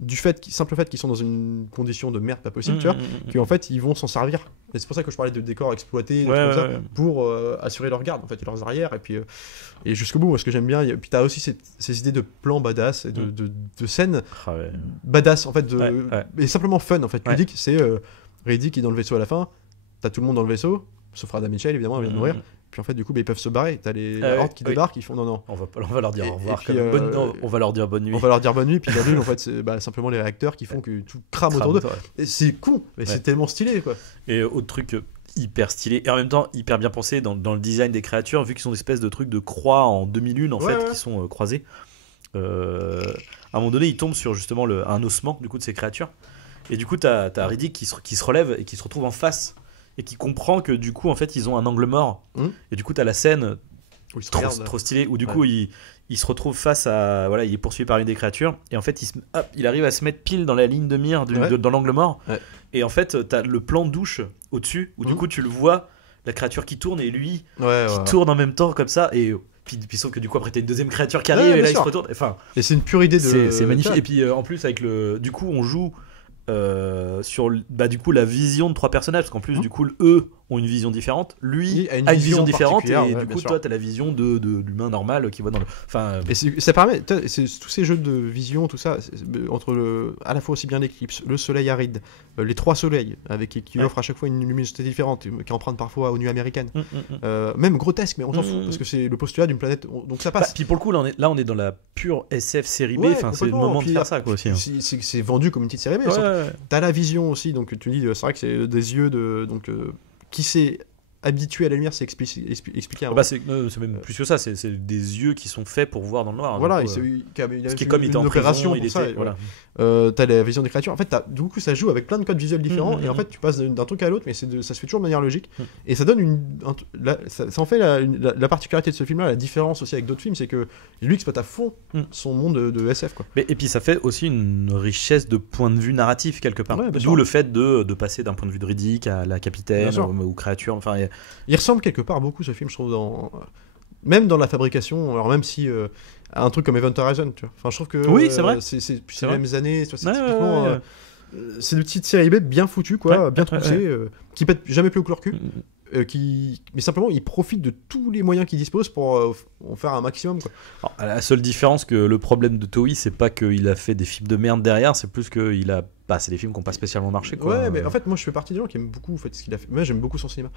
du simple fait qu'ils sont dans une condition de merde pas possible, tu vois, qu'en fait ils vont s'en servir. Et c'est pour ça que je parlais de décors exploités, ça, pour assurer leur garde, en fait, et leurs arrières, et puis et jusqu'au bout. Moi, ce que j'aime bien, puis t'as aussi ces idées de plans badass et de scènes badass, en fait, et simplement fun, en fait. Riddick, c'est Riddick qui est dans le vaisseau à la fin, t'as tout le monde dans le vaisseau, sauf Radha Mitchell, évidemment, elle vient de mourir. Puis en fait, du coup, ils peuvent se barrer. T'as les hordes qui débarquent, ils font non. On va leur dire au revoir. On va leur dire bonne nuit. On va leur dire bonne nuit. Puis la nuit, en fait, c'est simplement les réacteurs qui font que tout crame autour d'eux. Et c'est con, mais c'est tellement stylé, quoi. Et autre truc hyper stylé et en même temps hyper bien pensé dans le design des créatures, vu qu'ils sont des espèces de trucs de croix en demi-lune en fait, qui sont croisés. À un moment donné, ils tombent sur justement un ossement du coup de ces créatures. Et du coup, t'as Riddick qui se relève et qui se retrouve en face. Et qui comprend que du coup en fait ils ont un angle mort et du coup t'as la scène trop stylée où du coup il se retrouve face à il est poursuivi par une des créatures et en fait il arrive à se mettre pile dans la ligne de mire dans l'angle mort et en fait t'as le plan de douche au-dessus où du coup tu le vois, la créature qui tourne et lui qui tourne en même temps comme ça et puis sauf que du coup après t'as une deuxième créature qui arrive et là il se retourne, enfin et c'est une pure idée c'est magnifique. Et puis en plus avec du coup on joue sur du coup la vision de trois personnages, parce qu'en plus du coup eux ont une vision différente, lui a une vision différente, et du coup toi t'as la vision de l'humain normal qui voit dans le et ça permet tous ces jeux de vision, tout ça entre à la fois aussi bien l'éclipse, le soleil aride, les trois soleils avec qui offrent à chaque fois une luminosité différente qui emprunte parfois aux nuits américaines, même grotesque, mais on s'en fout parce que c'est le postulat d'une planète, donc ça passe. Puis pour le coup là on est dans la pure SF série B, c'est le moment de faire ça quoi aussi. C'est vendu comme une petite série B. T'as la vision aussi, donc tu dis c'est vrai que c'est des yeux qui s'est habitué à la lumière, c'est expliqué. C'est même plus que ça, c'est des yeux qui sont faits pour voir dans le noir. Voilà, donc, ce qui est comme il était en opération, t'as la vision des créatures. En fait, du coup, ça joue avec plein de codes visuels différents, et en fait, tu passes d'un truc à l'autre, mais ça se fait toujours de manière logique. Et ça donne ça en fait la particularité de ce film-là, la différence aussi avec d'autres films, c'est que lui exploite à fond son monde de SF, quoi. Et puis ça fait aussi une richesse de point de vue narratif quelque part. D'où le fait de passer d'un point de vue de Riddick à la capitaine aux créatures. Enfin, il ressemble quelque part beaucoup ce film, je trouve, même dans la fabrication, alors même si à un truc comme Event Horizon, tu vois. Enfin, je trouve que c'est vrai. C'est les mêmes années, c'est typiquement c'est une petite série B bien foutue, quoi, bien troussée, qui pète jamais plus au leur cul. Mais simplement il profite de tous les moyens qu'il dispose pour en faire un maximum, quoi. Alors, la seule différence que le problème de Toei, c'est pas qu'il a fait des films de merde derrière, c'est plus qu'il a c'est des films qui n'ont pas spécialement marché, quoi. Ouais, mais en fait moi je fais partie des gens qui aiment beaucoup ce qu'il a fait. Moi j'aime beaucoup son cinéma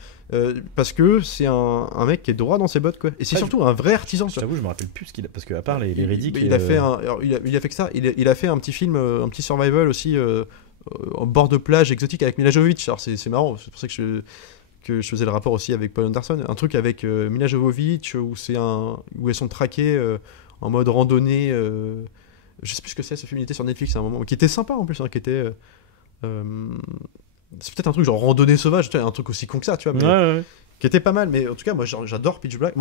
parce que c'est un mec qui est droit dans ses bottes, quoi. Et c'est surtout un vrai artisan. J'avoue, je me rappelle plus ce qu'il a, parce qu'à part les Riddick, il a fait que ça. Il a fait un petit film, un petit survival aussi en bord de plage exotique avec Mila Jovovich. Alors c'est marrant, c'est pour ça que je faisais le rapport aussi avec Paul Anderson, un truc avec Mila Jovovich où elles sont traquées en mode randonnée, je sais plus ce que c'est, ce film, il était sur Netflix à un moment, qui était sympa en plus, qui était c'est peut-être un truc genre randonnée sauvage, tu vois, un truc aussi con que ça, tu vois, mais qui était pas mal. Mais en tout cas moi j'adore Pitch Black,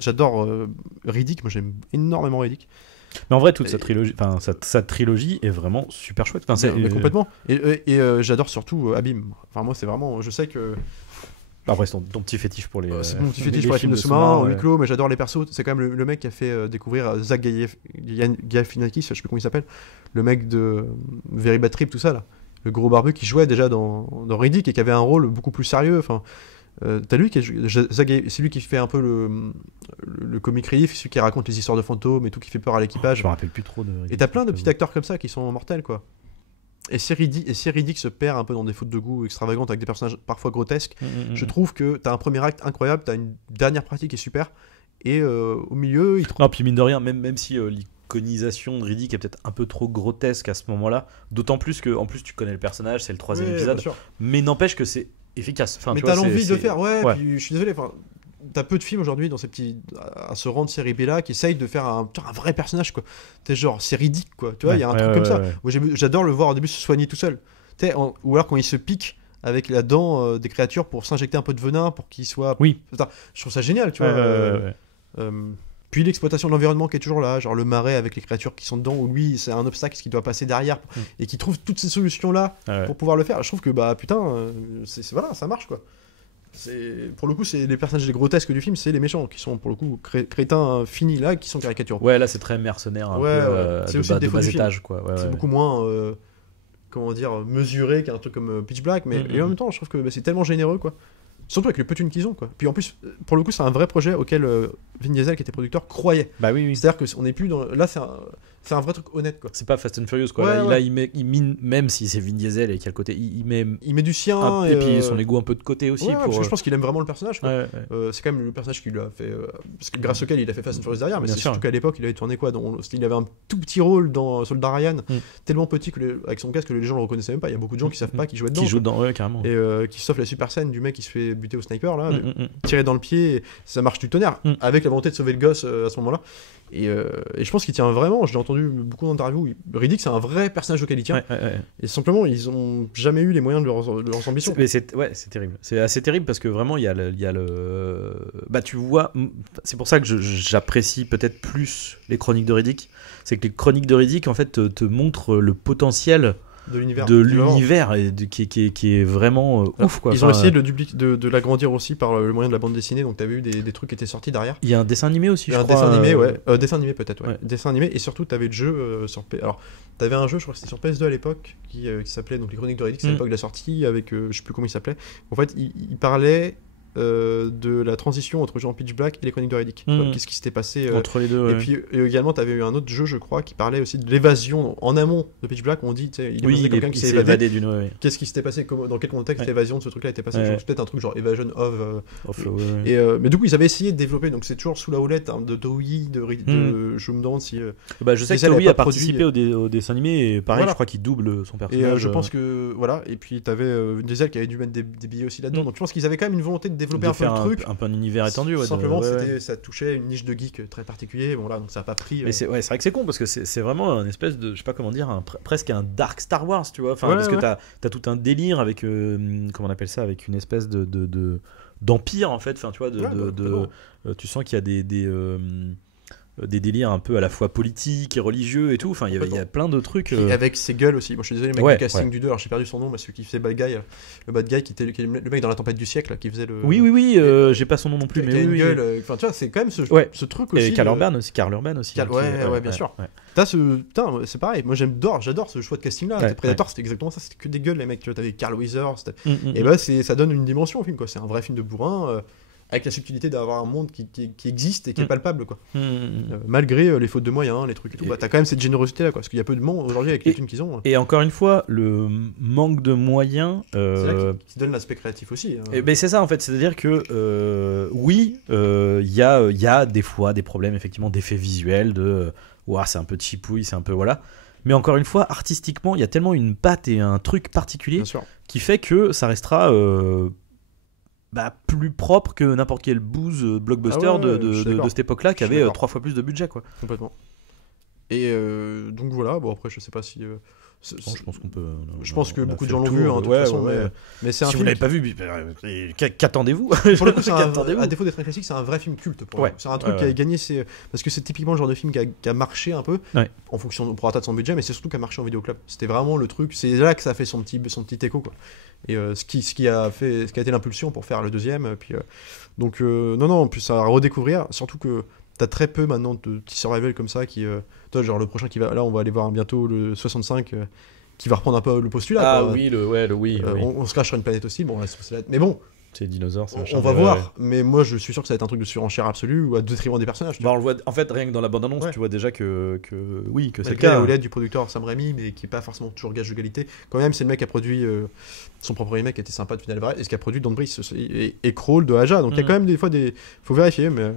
j'adore Riddick, moi j'aime énormément Riddick. Mais en vrai, toute sa trilogie est vraiment super chouette. Complètement. Et j'adore surtout Abîme. Enfin, moi, c'est vraiment. Je sais que. Après, c'est ton petit fétiche pour les. C'est mon petit fétiche pour les films de sous-marins, en huis clos, mais j'adore les persos. C'est quand même le mec qui a fait découvrir Zach Galifianakis, je sais plus comment il s'appelle. Le mec de Very Bad Trip, tout ça, là. Le gros barbu qui jouait déjà dans Riddick et qui avait un rôle beaucoup plus sérieux. Enfin. T'as lui c'est lui qui fait un peu le comic relief, celui qui raconte les histoires de fantômes et tout, qui fait peur à l'équipage. Je me rappelle plus trop de. Et t'as plein de petits acteurs comme ça qui sont mortels, quoi. Et si Riddick se perd un peu dans des fautes de goût extravagantes avec des personnages parfois grotesques, je trouve que t'as un premier acte incroyable, t'as une dernière partie qui est super, et au milieu non, puis mine de rien, même si l'iconisation de Riddick est peut-être un peu trop grotesque à ce moment-là, d'autant plus que en plus tu connais le personnage, c'est le 3e épisode, mais n'empêche que c'est efficace. Enfin, mais tu t'as vois, l'envie de le faire, ouais. ouais. Puis, je suis désolé, enfin, t'as peu de films aujourd'hui dans ces petits à ce rang de série B là qui essayent de faire un vrai personnage quoi. T'es genre c'est ridicule quoi. Tu vois, il y a un truc comme ça. Moi j'adore le voir au début se soigner tout seul. Ou alors quand il se pique avec la dent des créatures pour s'injecter un peu de venin pour qu'il soit. Oui. Je trouve ça génial, tu vois. Puis l'exploitation de l'environnement qui est toujours là, genre le marais avec les créatures qui sont dedans, où lui c'est un obstacle qui doit passer derrière et qui trouve toutes ces solutions là pour pouvoir le faire. Je trouve que bah putain, voilà, ça marche quoi. Pour le coup, c'est les personnages les grotesques du film, c'est les méchants qui sont pour le coup crétins finis là, qui sont caricaturaux. Ouais, là c'est très mercenaire, un peu c'est aussi le défaut bas du film. étage quoi. C'est beaucoup moins comment dire mesuré qu'un truc comme Pitch Black, mais et en même temps, je trouve que c'est tellement généreux quoi. Surtout avec le peu de thunes qu'ils ont quoi. Puis en plus, pour le coup, c'est un vrai projet auquel Vin Diesel qui était producteur croyait. Bah oui. C'est-à-dire que on n'est plus dans là, c'est un vrai truc honnête quoi. C'est pas Fast and Furious quoi. Là, il mine, même si c'est Vin Diesel et qu'il y a le côté, il met du sien et puis son ego un peu de côté aussi. Parce que je pense qu'il aime vraiment le personnage quoi. C'est quand même le personnage qui lui a fait parce que grâce auquel il a fait Fast and Furious derrière, mais c'est surtout qu'à l'époque il avait tourné quoi, il avait un tout petit rôle dans Soldat Ryan, tellement petit que avec son casque que les gens le reconnaissaient même pas. Il y a beaucoup de gens qui savent pas qu'il jouait dedans. Qui joue dedans, ouais, carrément. Et qui sauf la super scène du mec qui se fait buter au sniper là, tiré dans le pied, et ça marche du tonnerre avec la volonté de sauver le gosse à ce moment-là. Et je pense qu'il tient vraiment, je l'ai entendu beaucoup d'interviews, Riddick c'est un vrai personnage auquel il tient. Et simplement ils ont jamais eu les moyens de leurs ambitions. C'est terrible. C'est assez terrible parce que vraiment il y a le... Bah tu vois, c'est pour ça que j'apprécie peut-être plus les chroniques de Riddick. C'est que les chroniques de Riddick en fait te montrent le potentiel de l'univers et qui est vraiment ouf quoi. Ils ont essayé de l'agrandir aussi par le moyen de la bande dessinée, donc t'avais eu des trucs qui étaient sortis derrière. Il y a un dessin animé aussi, dessin animé, dessin animé peut-être, dessin animé, et surtout t'avais le jeu sur alors t'avais un jeu, je crois que c'était sur PS2 à l'époque qui s'appelait donc les Chroniques de Riddick, c'est à l'époque de la sortie avec je sais plus comment il s'appelait. En fait il parlait de la transition entre Jean Pitch Black et les Chroniques de Riddick. Qu'est-ce qui s'était passé entre les deux. Et puis également, tu avais eu un autre jeu, je crois, qui parlait aussi de l'évasion en amont de Pitch Black. On dit, il est quelqu'un qui s'est évadé. Qu'est-ce qui s'était passé, dans quel contexte l'évasion de ce truc-là était passée. Peut-être un truc genre Evasion of. Mais du coup, ils avaient essayé de développer. Donc c'est toujours sous la houlette de Toei, je me demande si. Je sais que Toei a participé au dessin animé et pareil, je crois qu'il double son personnage. Et je pense que voilà. Et puis t'avais Diesel qui avait dû mettre des billets aussi là-dedans. Donc je pense qu'ils avaient quand même une volonté de développer un peu le truc, un peu un univers étendu. Simplement, ça touchait une niche de geek très particulier. Bon là, donc ça a pas pris. Mais c'est vrai que c'est con parce que c'est vraiment un espèce de, je sais pas comment dire, presque un dark Star Wars, tu vois. Parce que t'as tout un délire avec comment on appelle ça, avec une espèce d'empire en fait. Enfin, tu vois, tu sens qu'il y a des délires un peu à la fois politiques et religieux et tout. Enfin, il y a plein de trucs. Et avec ses gueules aussi. Moi, je suis désolé, le mec du casting du 2, alors j'ai perdu son nom, mais celui qui faisait le bad guy qui était le mec dans La Tempête du siècle, qui faisait le. Oui, j'ai pas son nom non plus, mais une gueule. Enfin, tu vois, c'est quand même ce truc aussi. Et Karl Urban aussi. Bien sûr. Putain, c'est pareil. Moi, j'adore ce choix de casting là. Predator, c'était exactement ça. C'était que des gueules, les mecs. Tu vois, t'avais Carl Weathers. Et bah, ça donne une dimension au film, quoi. C'est un vrai film de bourrin. Avec la subtilité d'avoir un monde qui existe et qui est palpable quoi. Malgré les fautes de moyens, les trucs et tout, t'as quand même cette générosité là quoi, parce qu'il y a peu de monde aujourd'hui avec les thunes qu'ils ont. Et encore une fois, le manque de moyens c'est là qui donne l'aspect créatif aussi. Et c'est ça en fait, c'est-à-dire que il y a des fois des problèmes effectivement d'effets visuels, c'est un peu chipouille, c'est un peu voilà. Mais encore une fois, artistiquement, il y a tellement une patte et un truc particulier qui fait que ça restera plus propre que n'importe quel booze blockbuster de cette époque-là qui avait 3 fois plus de budget quoi. Complètement. Et donc voilà, bon après je sais pas si je pense qu'on peut. Je pense que beaucoup de gens l'ont vu de toute façon, mais c'est un si film. vous l'avez pas vu, qu'attendez-vous? Pour le coup, à défaut d'être un classique, c'est un vrai film culte. C'est un truc qui a gagné, parce que c'est typiquement le genre de film qui a marché un peu en fonction au prorata de son budget, mais c'est surtout qui a marché en vidéoclub. C'était vraiment le truc. C'est là que ça a fait son petit écho quoi. Et ce qui a été l'impulsion pour faire le deuxième. Puis donc non, puis ça à redécouvrir, surtout que t'as très peu maintenant de petits survival comme ça qui toi genre le prochain qui va là on va aller voir bientôt le 65 qui va reprendre un peu le postulat on se crache sur une planète hostile, bon mais bon c'est dinosaures, on va voir, mais moi je suis sûr que ça va être un truc de surenchère absolue ou à détriment des personnages. On le voit en fait rien que dans la bande annonce, tu vois déjà que c'est le cas. L'aide du producteur Sam Raimi, mais qui est pas forcément toujours gage de qualité. Quand même, c'est le mec qui a produit son propre remake qui était sympa de Final Everest, et ce qui a produit Don't Breathe et Crawl de Aja. Donc il y a quand même des fois faut vérifier, mais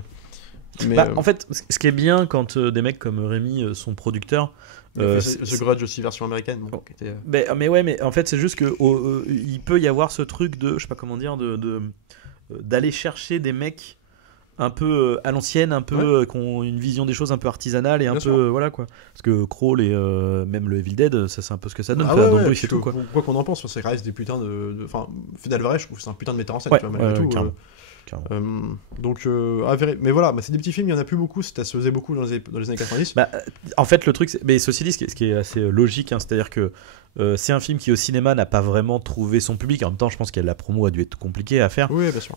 Mais, En fait, ce qui est bien quand des mecs comme Rémi sont producteurs. The Grudge aussi version américaine. Bon, était... mais ouais, mais en fait c'est juste que il peut y avoir ce truc de, je sais pas comment dire, d'aller chercher des mecs un peu à l'ancienne, un peu qui ont une vision des choses un peu artisanale et un peu voilà quoi. Parce que Crawl et même le Evil Dead, ça c'est un peu ce que ça donne. Dans le bruit, c'est tout quoi. Quoi qu'on en pense, ça reste des putains de. Enfin, Fede Alvarez, je trouve que c'est un putain de metteur en scène, tu vois, malgré tout. Donc, mais voilà, c'est des petits films, il y en a plus beaucoup, ça se faisait beaucoup dans les années 90. En fait, le truc, mais ceci dit, ce qui est assez logique, hein, c'est-à-dire que c'est un film qui au cinéma n'a pas vraiment trouvé son public. En même temps, je pense que la promo a dû être compliquée à faire. Oui, bien sûr.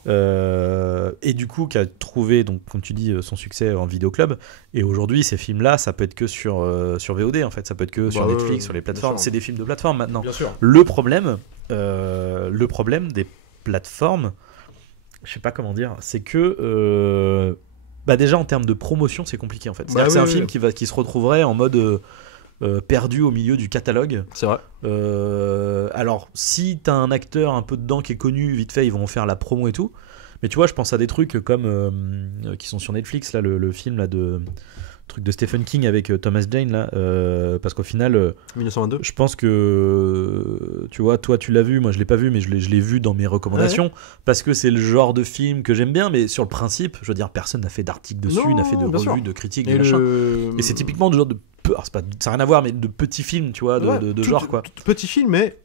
Et du coup, qui a trouvé, donc, comme tu dis, son succès en vidéoclub. Et aujourd'hui, ces films-là, ça peut être que sur VOD, en fait, ça peut être que sur Netflix, sur les plateformes. C'est des films de plateforme maintenant. Bien sûr. Le problème des plateformes, je sais pas comment dire, c'est que déjà en termes de promotion c'est compliqué en fait. C'est-à-dire que c'est un film qui se retrouverait en mode perdu au milieu du catalogue. C'est vrai. Alors si t'as un acteur un peu dedans qui est connu, vite fait ils vont en faire la promo et tout. Mais tu vois, je pense à des trucs comme qui sont sur Netflix là, le film là de truc de Stephen King avec Thomas Jane là, parce qu'au final 1922. je pense que tu vois, toi tu l'as vu, moi je l'ai pas vu, mais je l'ai vu dans mes recommandations parce que c'est le genre de film que j'aime bien, mais sur le principe, je veux dire, personne n'a fait d'article dessus, n'a fait de revue, de critique, de machin. Et c'est typiquement du genre de ça n'a rien à voir, mais de petits films, tu vois, de genre quoi. Petit film, mais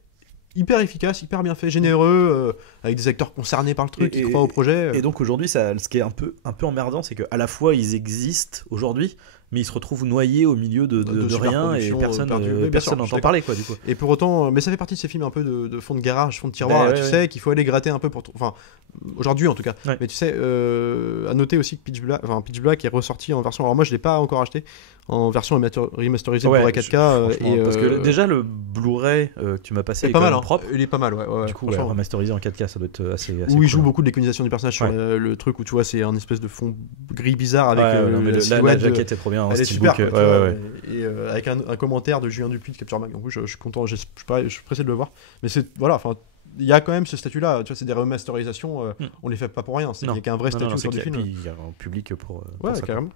hyper efficace, hyper bien fait, généreux, avec des acteurs concernés par le truc, qui croient au projet. Et donc aujourd'hui, ce qui est un peu emmerdant, c'est qu'à la fois ils existent aujourd'hui, mais ils se retrouvent noyés au milieu de rien et personne n'entend parler quoi du coup. Et pour autant, mais ça fait partie de ces films un peu de fond de garage, fond de tiroir, tu sais qu'il faut aller gratter un peu pour enfin aujourd'hui en tout cas. Mais tu sais, à noter aussi que Pitch Black est ressorti en version, alors moi je l'ai pas encore acheté, en version remasterisée pour la 4K parce que déjà le Blu-ray que tu m'as passé est pas mal, propre. Il est pas mal, ouais. Du coup, remasterisé en 4K, ça doit être assez où cool, il joue beaucoup de l'iconisation du personnage sur le truc où tu vois c'est un espèce de fond gris bizarre avec la jaquette est trop bien. Elle est super, et avec un commentaire de Julien Dupuis de Capture Mag. Donc je suis content, je suis pressé de le voir. Mais c'est voilà, enfin il y a quand même ce statut-là, tu vois, c'est des remasterisations, on les fait pas pour rien, il y a qu'un vrai statut sur des films. Il y a un public pour ça, carrément.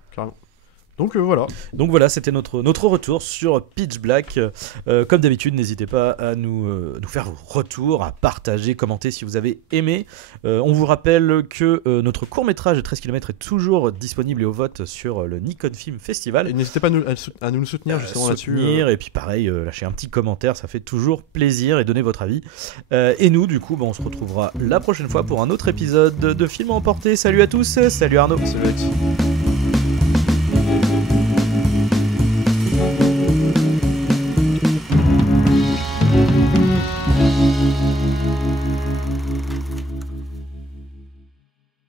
Donc voilà, c'était notre retour sur Pitch Black. Comme d'habitude, n'hésitez pas à nous faire vos retours, à partager, commenter si vous avez aimé. On vous rappelle que notre court-métrage de 13 km est toujours disponible et au vote sur le Nikon Film Festival. Et n'hésitez pas à nous soutenir justement là-dessus. Et puis pareil, lâchez un petit commentaire, ça fait toujours plaisir, et donnez votre avis. Et nous, du coup, on se retrouvera la prochaine fois pour un autre épisode de Film à emporter. Salut à tous, salut Arnaud. Salut Alexis.